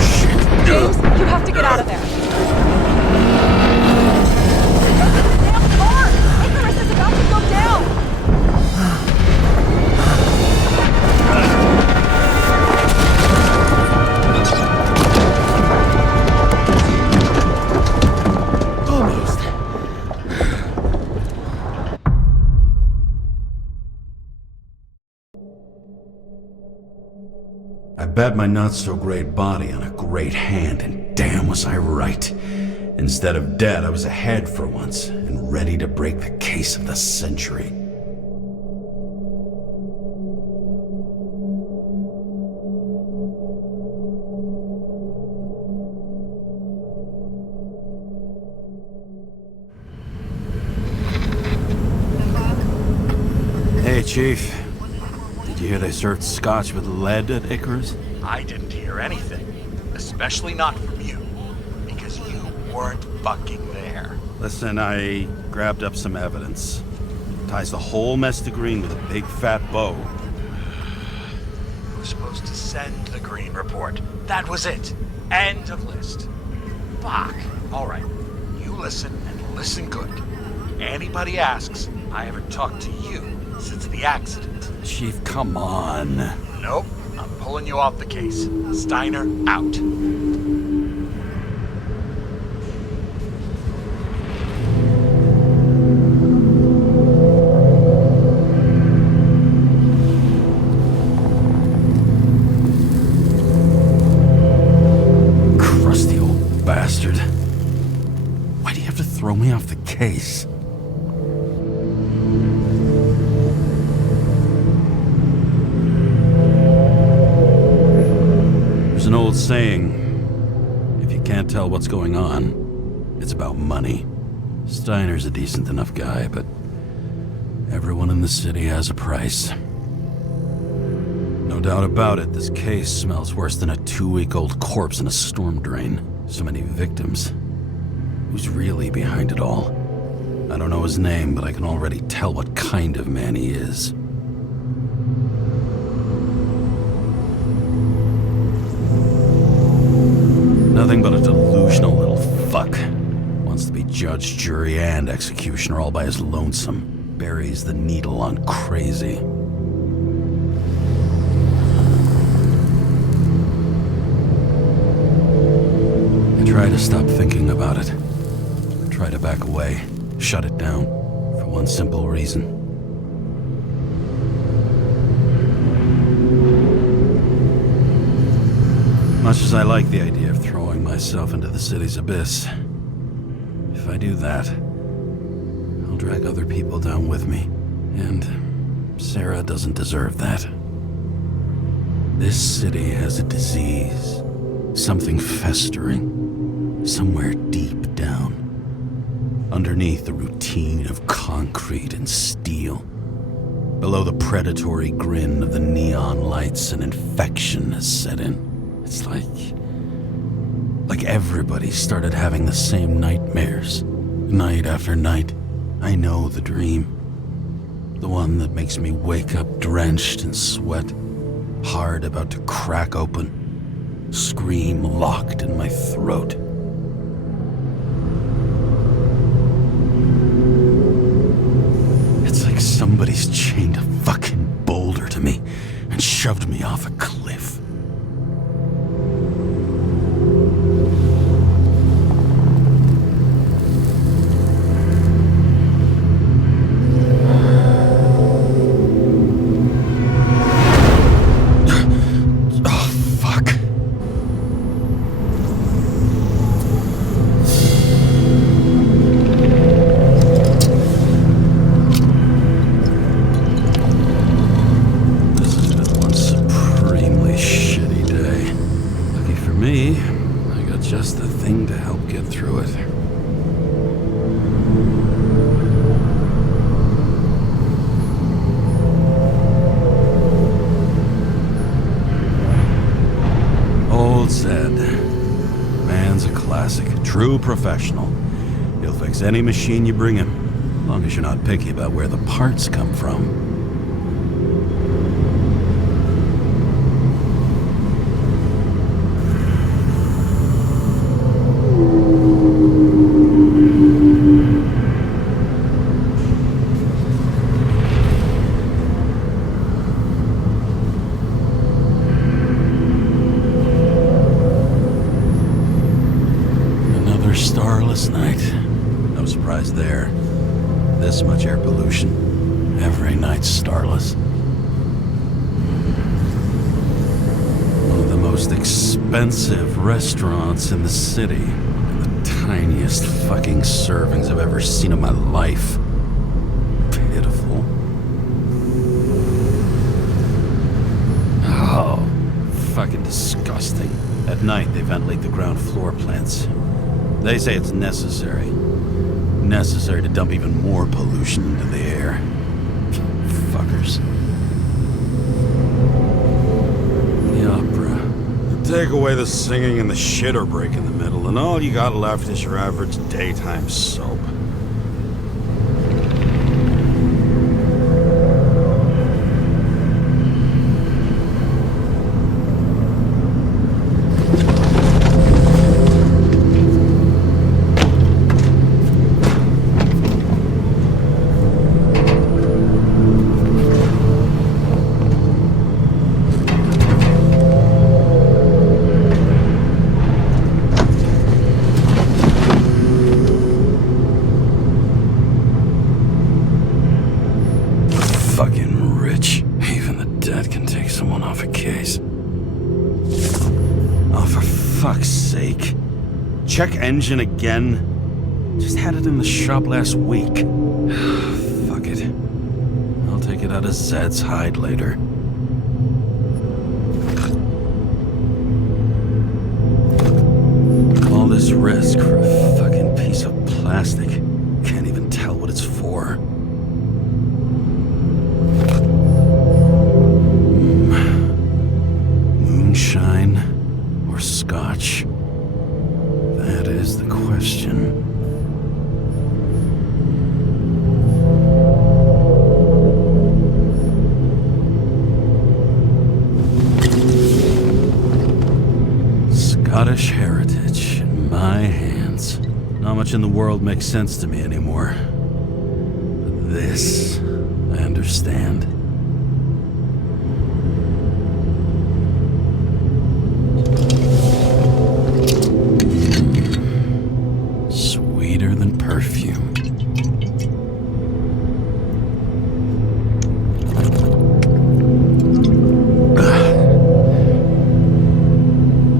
Shit. James, you have to get out of there. Damn car! Icarus is about to go down. Almost. I bet my not-so-great body on a great hand, and damn was I right. Instead of dead, I was ahead for once, and ready to break the case of the century. Hey, Chief. Did you hear they served scotch with lead at Icarus? I didn't hear anything, especially not from you. weren't fucking there. Listen, I grabbed up some evidence. Ties the whole mess to Green with a big fat bow. Who's supposed to send the Green report? That was it. End of list. Fuck. Alright. You listen, and listen good. Anybody asks, I haven't talked to you since the accident. Chief, come on. Nope. I'm pulling you off the case. Steiner out. Crusty old bastard. Why do you have to throw me off the case? There's an old saying, if you can't tell what's going on, it's about money. Steiner's a decent enough guy, but everyone in the city has a price. No doubt about it, this case smells worse than a 2-week-old corpse in a storm drain. So many victims. Who's really behind it all? I don't know his name, but I can already tell what kind of man he is. Nothing but a delusional little fuck. Wants to be judge, jury, and executioner all by his lonesome. Buries the needle on crazy. I try to stop thinking about it. I try to back away, shut it down, for one simple reason. Much as I like the idea of throwing myself into the city's abyss, if I do that, I'll drag other people down with me, and Sarah doesn't deserve that. This city has a disease, something festering, somewhere deep down, underneath the routine of concrete and steel. Below the predatory grin of the neon lights, an infection has set in. It's like everybody started having the same nightmares, night after night. I know the dream. The one that makes me wake up drenched in sweat, heart about to crack open, scream locked in my throat. It's like somebody's chained a fucking boulder to me and shoved me off a cliff. True professional. He'll fix any machine you bring him, as long as you're not picky about where the parts come from. Starless night. No surprise there. This much air pollution. Every night's starless. One of the most expensive restaurants in the city. And the tiniest fucking servings I've ever seen in my life. Pitiful. Oh, fucking disgusting. At night, they ventilate the ground floor plants. They say it's necessary. Necessary to dump even more pollution into the air. Fuckers. The opera, the Take away the singing and the shitter break in the middle, and all you got left is your average daytime soap. Fucking rich. Even the dead can take someone off a case. Oh, for fuck's sake. Check engine again? Just had it in the shop last week. Fuck it. I'll take it out of Zed's hide later. All this risk for a fucking piece of plastic. Can't even tell what it's for. Moonshine or scotch? That is the question. Scottish heritage in my hands. Not much in the world makes sense to me anymore. But this, I understand. Sweeter than perfume.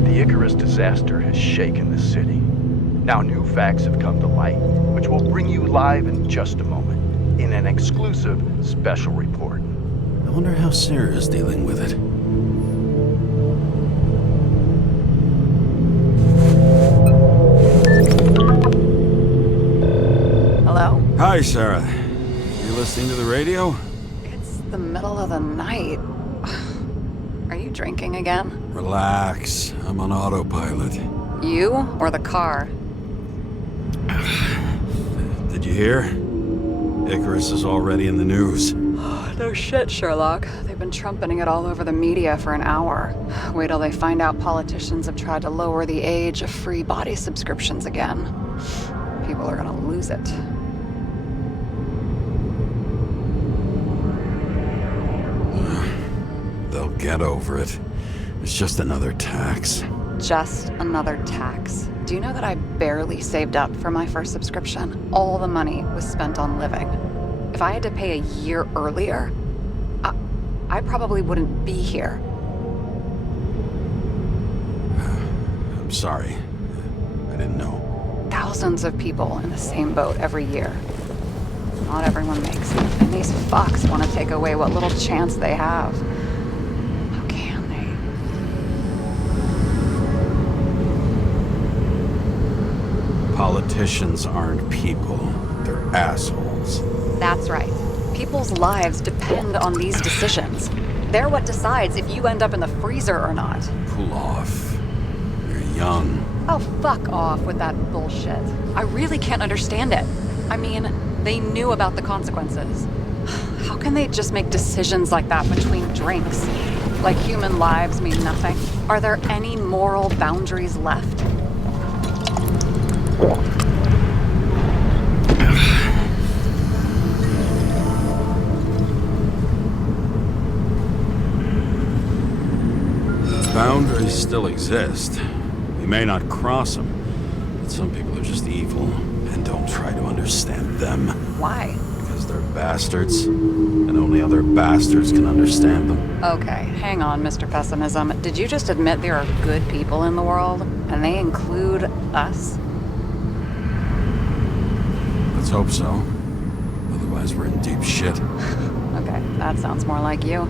The Icarus disaster has shaken the city. Now new facts have come to light, which will bring you live in just a moment, in an exclusive special report. I wonder how Sarah is dealing with it. Hello? Hi, Sarah. You listening to the radio? It's the middle of the night. Are you drinking again? Relax. I'm on autopilot. You or the car? Did you hear? Icarus is already in the news. No shit, Sherlock. They've been trumpeting it all over the media for an hour. Wait till they find out politicians have tried to lower the age of free body subscriptions again. People are gonna lose it. They'll get over it. It's just another tax. Just another tax. Do you know that I barely saved up for my first subscription? All the money was spent on living. If I had to pay a year earlier, I probably wouldn't be here. I'm sorry. I didn't know. Thousands of people in the same boat every year. Not everyone makes it, and these fucks want to take away what little chance they have. How can they? Politicians aren't people. They're assholes. That's right. People's lives depend on these decisions. They're what decides if you end up in the freezer or not. Cool off. You're young. Oh, fuck off with that bullshit. I really can't understand it. I mean, they knew about the consequences. How can they just make decisions like that between drinks? Like human lives mean nothing? Are there any moral boundaries left? Boundaries still exist. We may not cross them, but some people are just evil and don't try to understand them. Why? Because they're bastards, and only other bastards can understand them. Okay, hang on, Mr. Pessimism. Did you just admit there are good people in the world? And they include us? Let's hope so. Otherwise, we're in deep shit. Okay, that sounds more like you.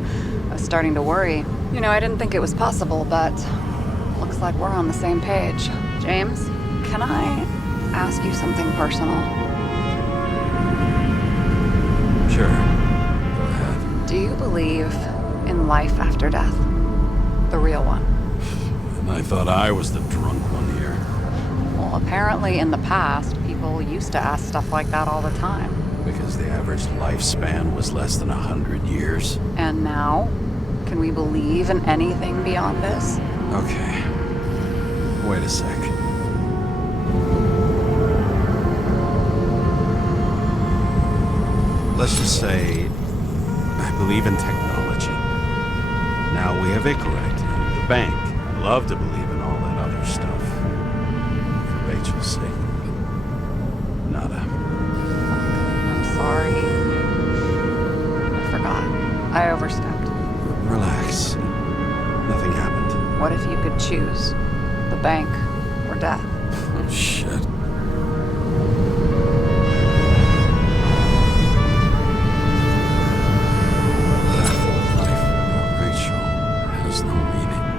I was starting to worry. You know, I didn't think it was possible, but looks like we're on the same page. James, can I ask you something personal? Sure. Go ahead. Do you believe in life after death? The real one? I thought I was the drunk one here. Well, apparently in the past, people used to ask stuff like that all the time. Because the average lifespan was less than 100 years. And now? Can we believe in anything beyond this? Okay. Wait a sec. Let's just say I believe in technology. Now we have Icarite, and the bank. I'd love to believe in all that other stuff. For Rachel's sake. Nada. I'm sorry. I forgot. I overstepped. Relax. Nothing happened. What if you could choose? The bank or death? Oh, shit.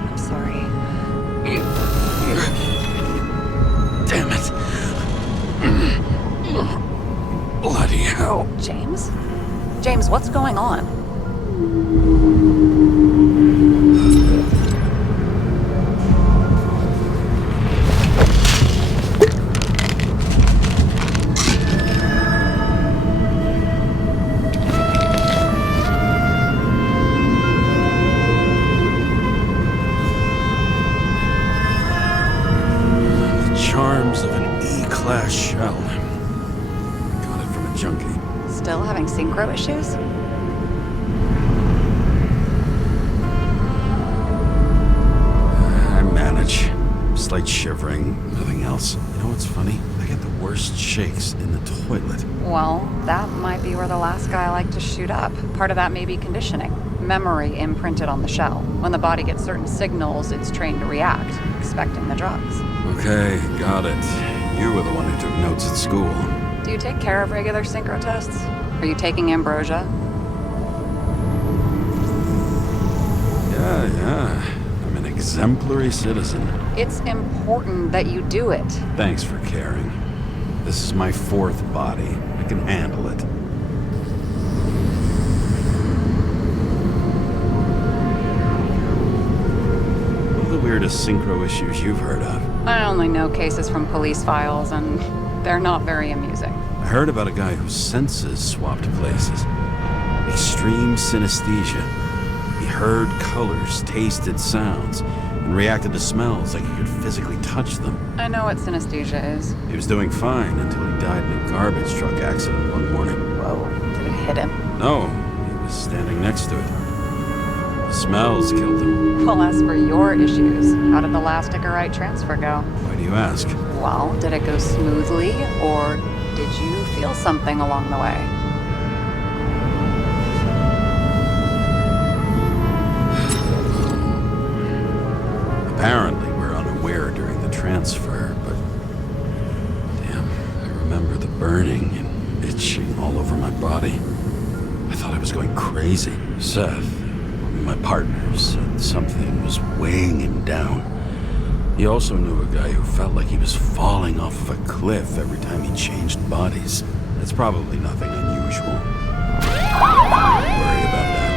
I'm sorry. Damn it. Bloody hell. James? James, what's going on? Charms of an E-class shell. Got it from a junkie. Still having synchro issues? I manage. Slight shivering, nothing else. You know what's funny? I get the worst shakes in the toilet. Well, that might be where the last guy liked to shoot up. Part of that may be conditioning. Memory imprinted on the shell. When the body gets certain signals, it's trained to react, expecting the drugs. Okay, got it. You were the one who took notes at school. Do you take care of regular synchro tests? Are you taking ambrosia? Yeah. I'm an exemplary citizen. It's important that you do it. Thanks for caring. This is my fourth body. I can handle it. What are the weirdest synchro issues you've heard of? I only know cases from police files, and they're not very amusing. I heard about a guy whose senses swapped places. Extreme synesthesia. He heard colors, tasted sounds, and reacted to smells like he could physically touch them. I know what synesthesia is. He was doing fine until he died in a garbage truck accident one morning. Whoa, did it hit him? No, he was standing next to it. The smells killed him. Well, as for your issues, how did the last Icarite transfer go? Why do you ask? Well, did it go smoothly, or did you feel something along the way? Apparently, we're unaware during the transfer, but... Damn, I remember the burning and itching all over my body. I thought I was going crazy. Seth, my partner, said something was weighing him down. He also knew a guy who felt like he was falling off of a cliff every time he changed bodies. It's probably nothing unusual. Don't worry about that.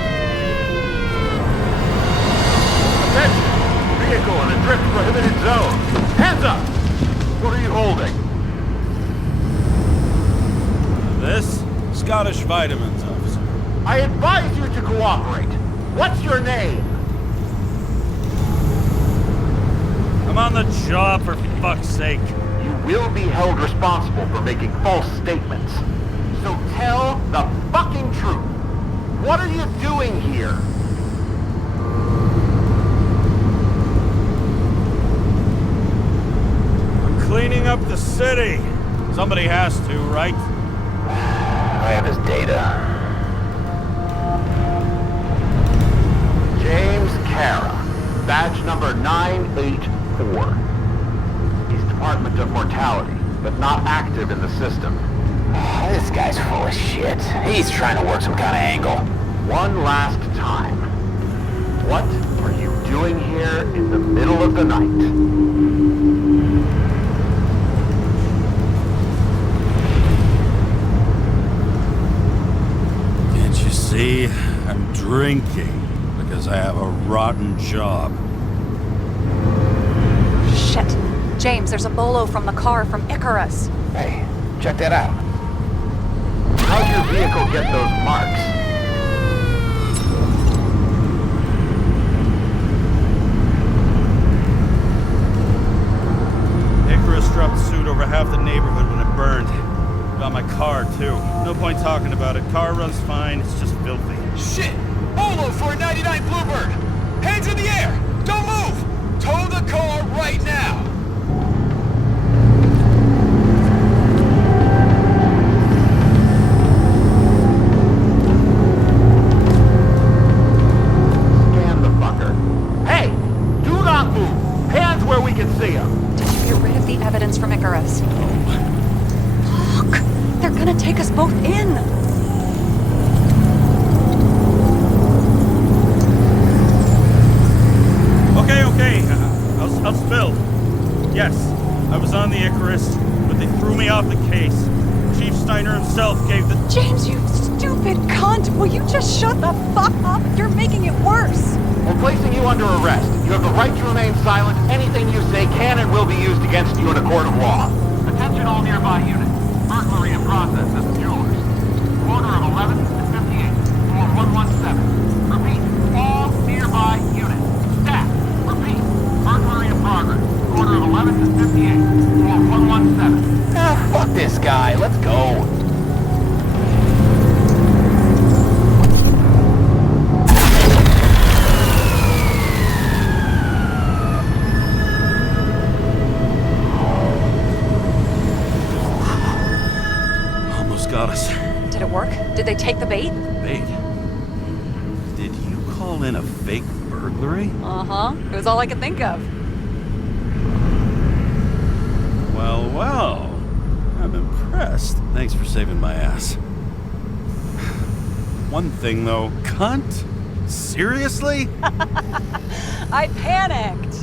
Attention! Vehicle in a drift prohibited zone. Hands up! What are you holding? This? Scottish Vitamins, officer. I advise you to cooperate. What's your name? I'm on the job, for fuck's sake. You will be held responsible for making false statements. So tell the fucking truth. What are you doing here? I'm cleaning up the city. Somebody has to, right? I have his data. James Kara, badge number 984. He's Department of Mortality, but not active in the system. This guy's full of shit. He's trying to work some kind of angle. One last time. What are you doing here in the middle of the night? Can't you see? I'm drinking because I have a rotten job. James, there's a bolo from the car from Icarus. Hey, check that out. How'd your vehicle get those marks? Icarus dropped suit over half the neighborhood when it burned. Got my car, too. No point talking about it. Car runs fine, it's just filthy. Shit! Bolo for a 99 Bluebird! Hands in the air! Don't move! Tow the car right now! Scan the fucker. Hey! Do not move! Hands where we can see them! Did you get rid of the evidence from Icarus? Look! They're gonna take us both in! Okay. I'll spill. Yes, I was on the Icarus, but they threw me off the case. Chief Steiner himself gave the... James, you stupid cunt! Will you just shut the fuck up? You're making it worse! We're placing you under arrest. You have the right to remain silent. Anything you say can and will be used against you in a court of law. Attention all nearby units. Burglary in process at the jewelers. Corner of 11 and 58. Floor 117. Repeat. All nearby units. Staff. Repeat. Burglary in progress. Corner of 11 and 58. Floor 117. Ah, fuck this guy. Let's go. Got us. Did it work? Did they take the bait? Bait? Did you call in a fake burglary? Uh-huh. It was all I could think of. Well. I'm impressed. Thanks for saving my ass. One thing, though. Cunt? Seriously? I panicked.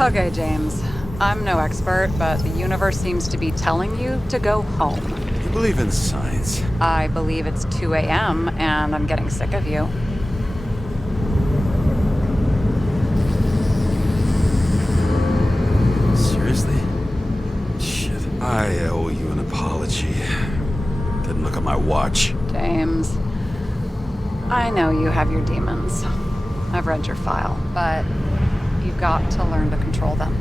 Okay, James. I'm no expert, but the universe seems to be telling you to go home. You believe in science? I believe it's 2 a.m. and I'm getting sick of you. Seriously? Shit. I owe you an apology. Didn't look at my watch. James, I know you have your demons. I've read your file, but you've got to learn to control them.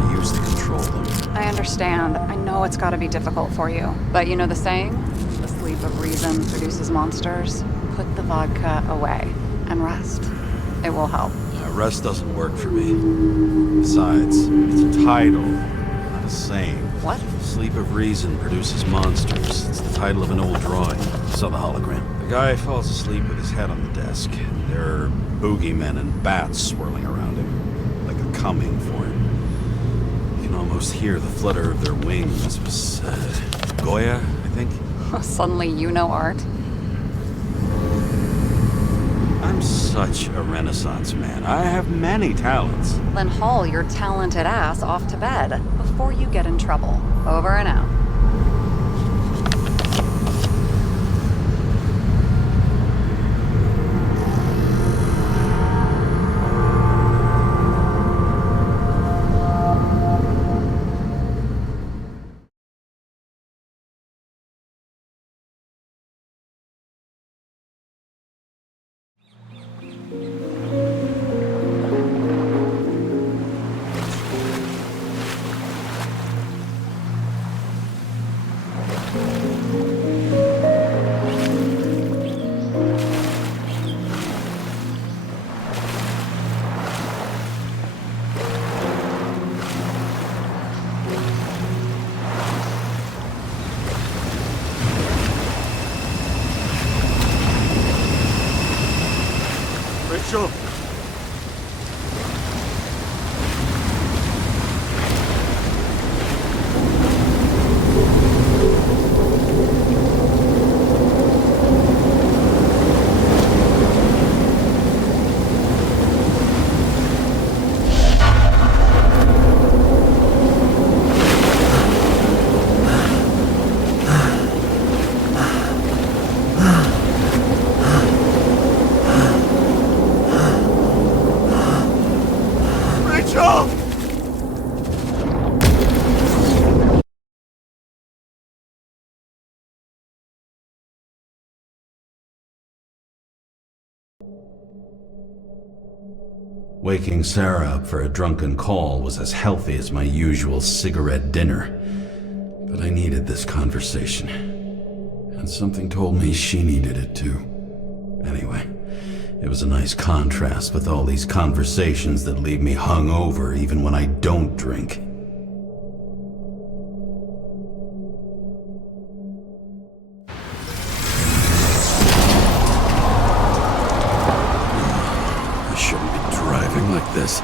I used to control them. I understand. I know it's got to be difficult for you. But you know the saying? The sleep of reason produces monsters. Put the vodka away and rest. It will help. Rest doesn't work for me. Besides, it's a title, not a saying. What? Sleep of Reason produces monsters. It's the title of an old drawing. Saw the hologram. The guy falls asleep with his head on the desk. There are boogeymen and bats swirling around him, like a coming for him. You can almost hear the flutter of their wings. This was Goya, I think. Suddenly you know art. I'm such a Renaissance man. I have many talents. Then haul your talented ass off to bed before you get in trouble. Over and out. waking Sarah up for a drunken call was as healthy as my usual cigarette dinner. But I needed this conversation. And something told me she needed it too. Anyway, it was a nice contrast with all these conversations that leave me hungover even when I don't drink. I shouldn't be driving like this.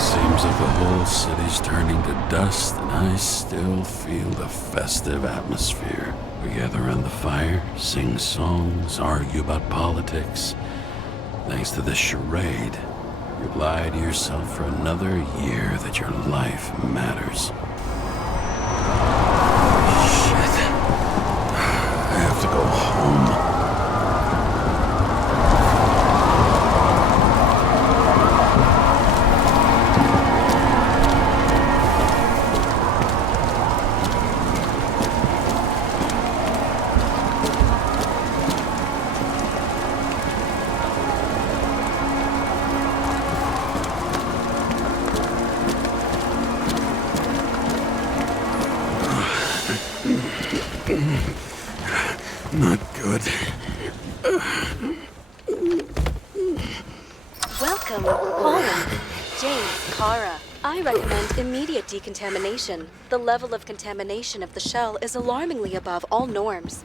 Seems like the whole city's turning to dust, and I still feel the festive atmosphere. We gather around the fire, sing songs, argue about politics. Thanks to this charade, you lie to yourself for another year that your life matters. Shit. I have to go home. Not good. Welcome home. James, Kara. I recommend immediate decontamination. The level of contamination of the shell is alarmingly above all norms.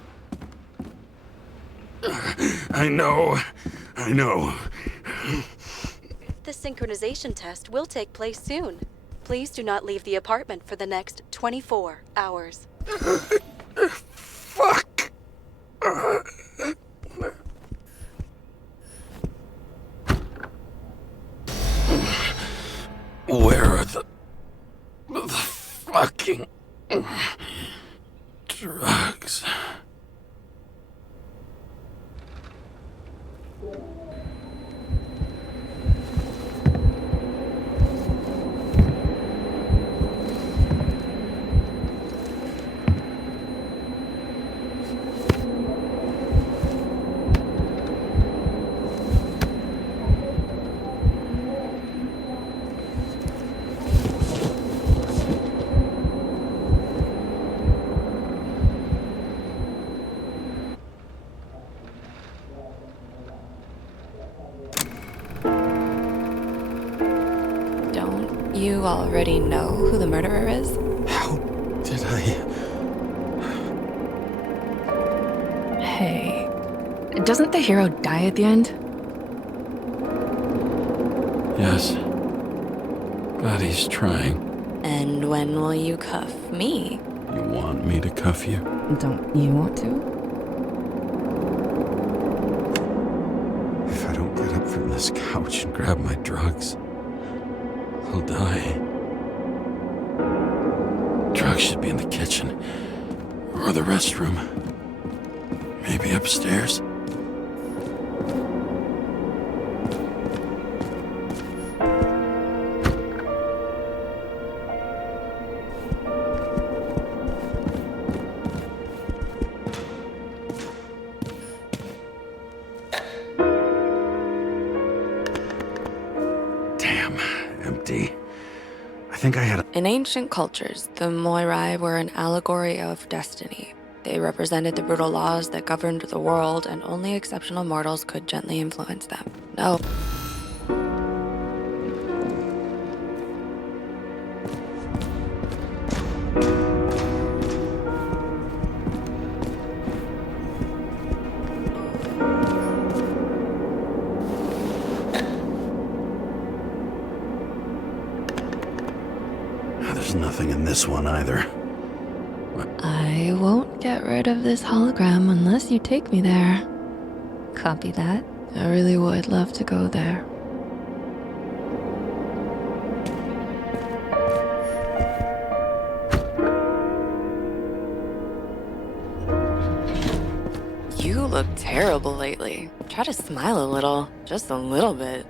I know. The synchronization test will take place soon. Please do not leave the apartment for the next 24 hours. Fuck. Where are the fucking drugs? You already know who the murderer is? How did I? Hey, doesn't the hero die at the end? Yes. But he's trying. And when will you cuff me? You want me to cuff you? Don't you want to? If I don't get up from this couch and grab my drugs, I'll die. Drugs should be in the kitchen. Or the restroom. Maybe upstairs. Damn, empty. I think I had In ancient cultures, the Moirai were an allegory of destiny. They represented the brutal laws that governed the world, and only exceptional mortals could gently influence them. No. There's nothing in this one either. I won't get rid of this hologram unless you take me there. Copy that. I really would love to go there. You look terrible lately. Try to smile a little, just a little bit.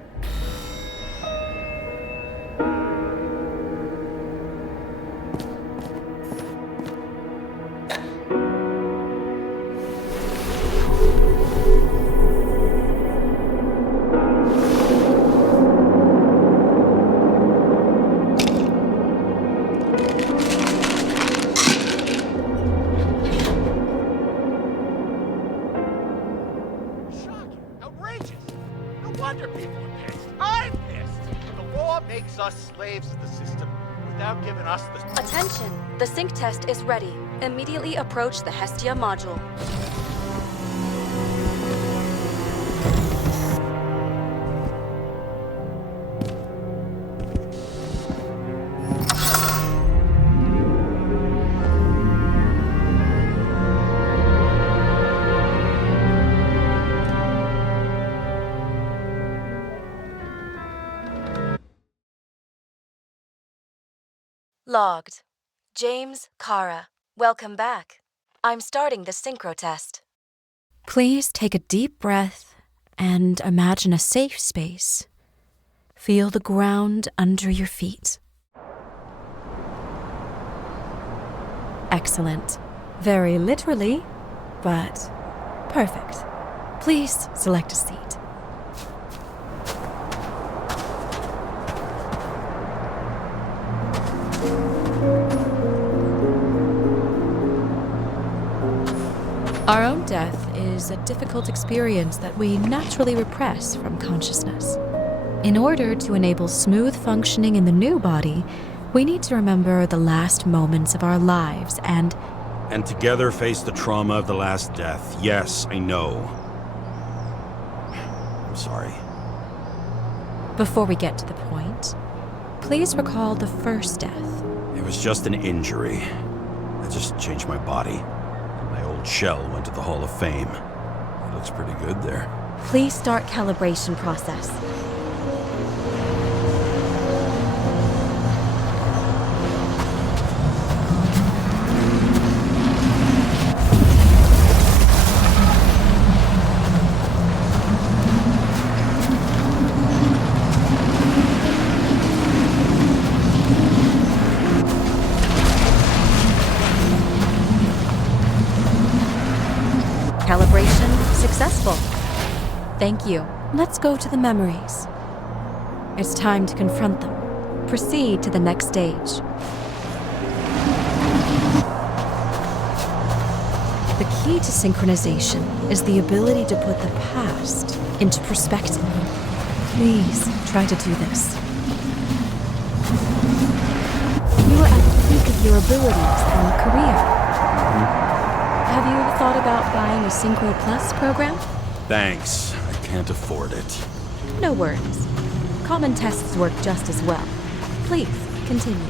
wonder people are pissed. I'm pissed. The law makes us slaves of the system without giving us the... Attention! The sync test is ready. Immediately approach the Hestia module. Logged. James, Kara, welcome back. I'm starting the synchro test. Please take a deep breath and imagine a safe space. Feel the ground under your feet. Excellent. Very literally, but perfect. Please select a seat. Our own death is a difficult experience that we naturally repress from consciousness. In order to enable smooth functioning in the new body, we need to remember the last moments of our lives and together face the trauma of the last death. Yes, I know. I'm sorry. Before we get to the point, please recall the first death. It was just an injury. I just changed my body. My old shell went to the Hall of Fame. It looks pretty good there. Please start calibration process. Calibration successful. Thank you. Let's go to the memories. It's time to confront them. Proceed to the next stage. The key to synchronization is the ability to put the past into perspective. Please try to do this. You are at the peak of your abilities and career. Have you thought about buying a Synchro Plus program? Thanks. I can't afford it. No worries. Common tests work just as well. Please, continue.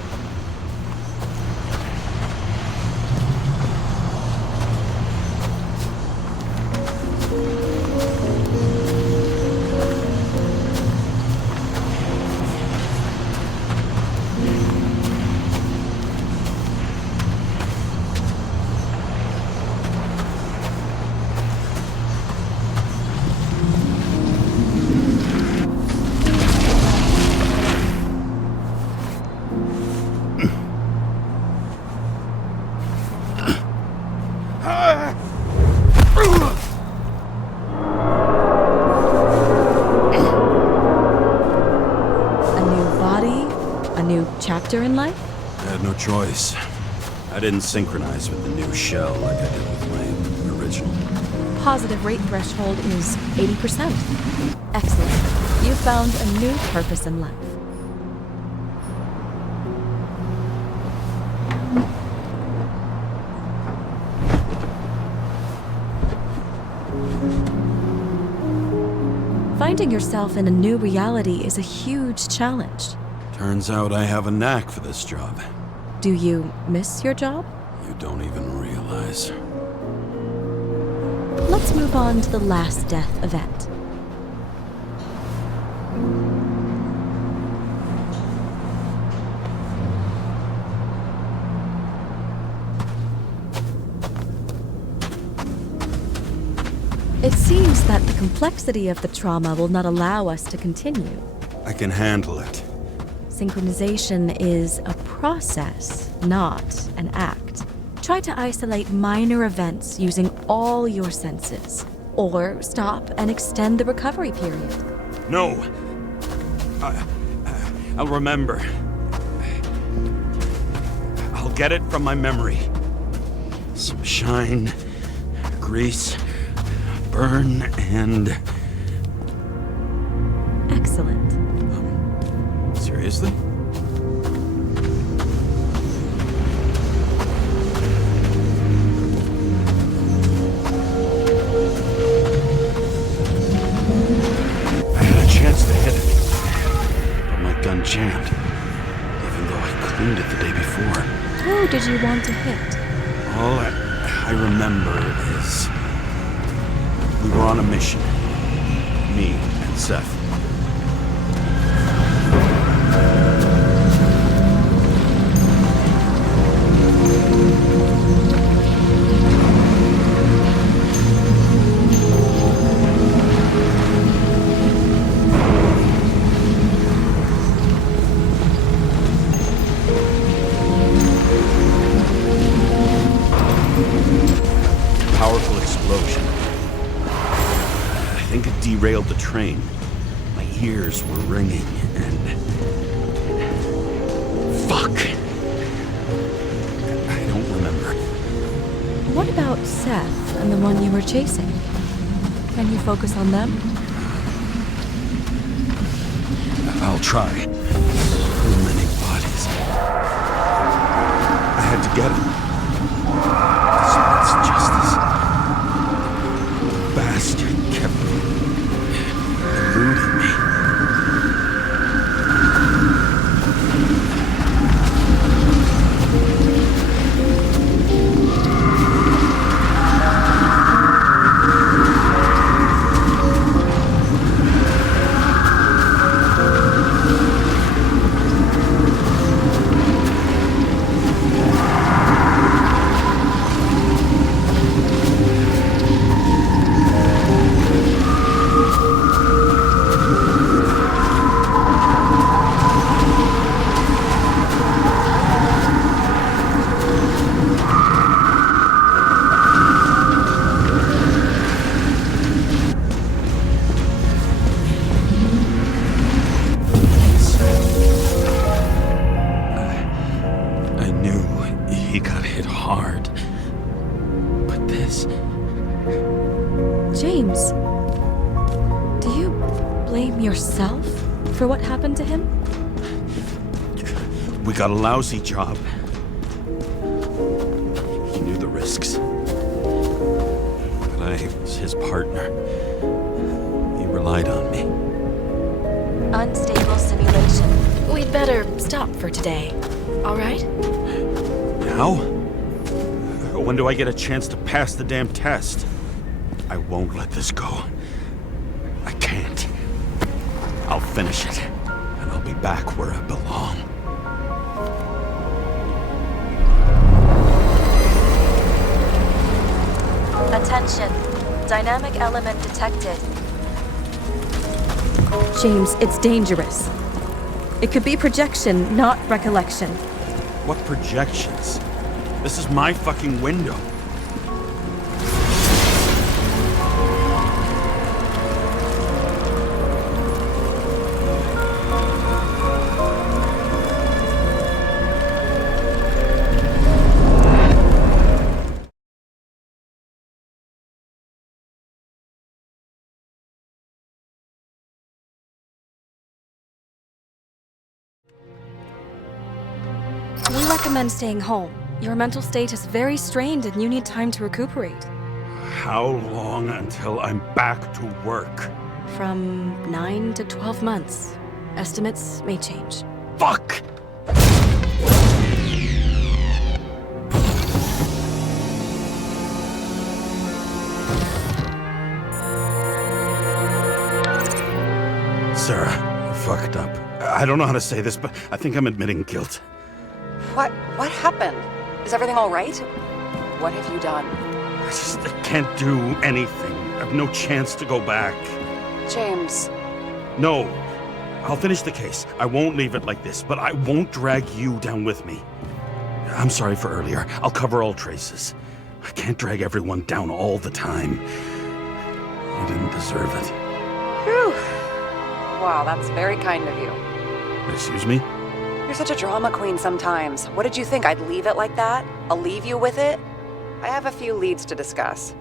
Chapter in life? I had no choice. I didn't synchronize with the new shell like I did with my original. Positive rate threshold is 80%. Excellent. You've found a new purpose in life. Finding yourself in a new reality is a huge challenge. Turns out I have a knack for this job. Do you miss your job? You don't even realize. Let's move on to the last death event. It seems that the complexity of the trauma will not allow us to continue. I can handle it. Synchronization is a process, not an act. Try to isolate minor events using all your senses, or stop and extend the recovery period. No! I'll remember. I'll get it from my memory. Some shine, grease, burn, and... Excellent. Seriously? I had a chance to hit it, but my gun jammed, even though I cleaned it the day before. Who did you want to hit? All I remember is we were on a mission, me and Seth. Powerful explosion. I think it derailed the train. My ears were ringing and... Fuck! I don't remember. What about Seth and the one you were chasing? Can you focus on them? I'll try. So many bodies. I had to get him. It's justice. The bastard kept eluding me. He got hit hard. But this... James, do you blame yourself for what happened to him? We got a lousy job. He knew the risks. But I was his partner. He relied on me. Unstable simulation. We'd better stop for today, all right? Now? When do I get a chance to pass the damn test? I won't let this go. I can't. I'll finish it, and I'll be back where I belong. Attention. Dynamic element detected. James, it's dangerous. It could be projection, not recollection. What projections? This is my fucking window. We recommend staying home. Your mental state is very strained and you need time to recuperate. How long until I'm back to work? From 9 to 12 months. Estimates may change. Fuck! Sarah, I fucked up. I don't know how to say this, but I think I'm admitting guilt. What happened? Is everything all right? What have you done? I can't do anything. I have no chance to go back. James. No. I'll finish the case. I won't leave it like this, but I won't drag you down with me. I'm sorry for earlier. I'll cover all traces. I can't drag everyone down all the time. You didn't deserve it. Whew. Wow, that's very kind of you. Excuse me? You're such a drama queen sometimes. What did you think, I'd leave it like that? I'll leave you with it? I have a few leads to discuss.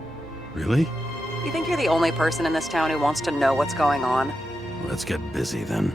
Really? You think you're the only person in this town who wants to know what's going on? Let's get busy then.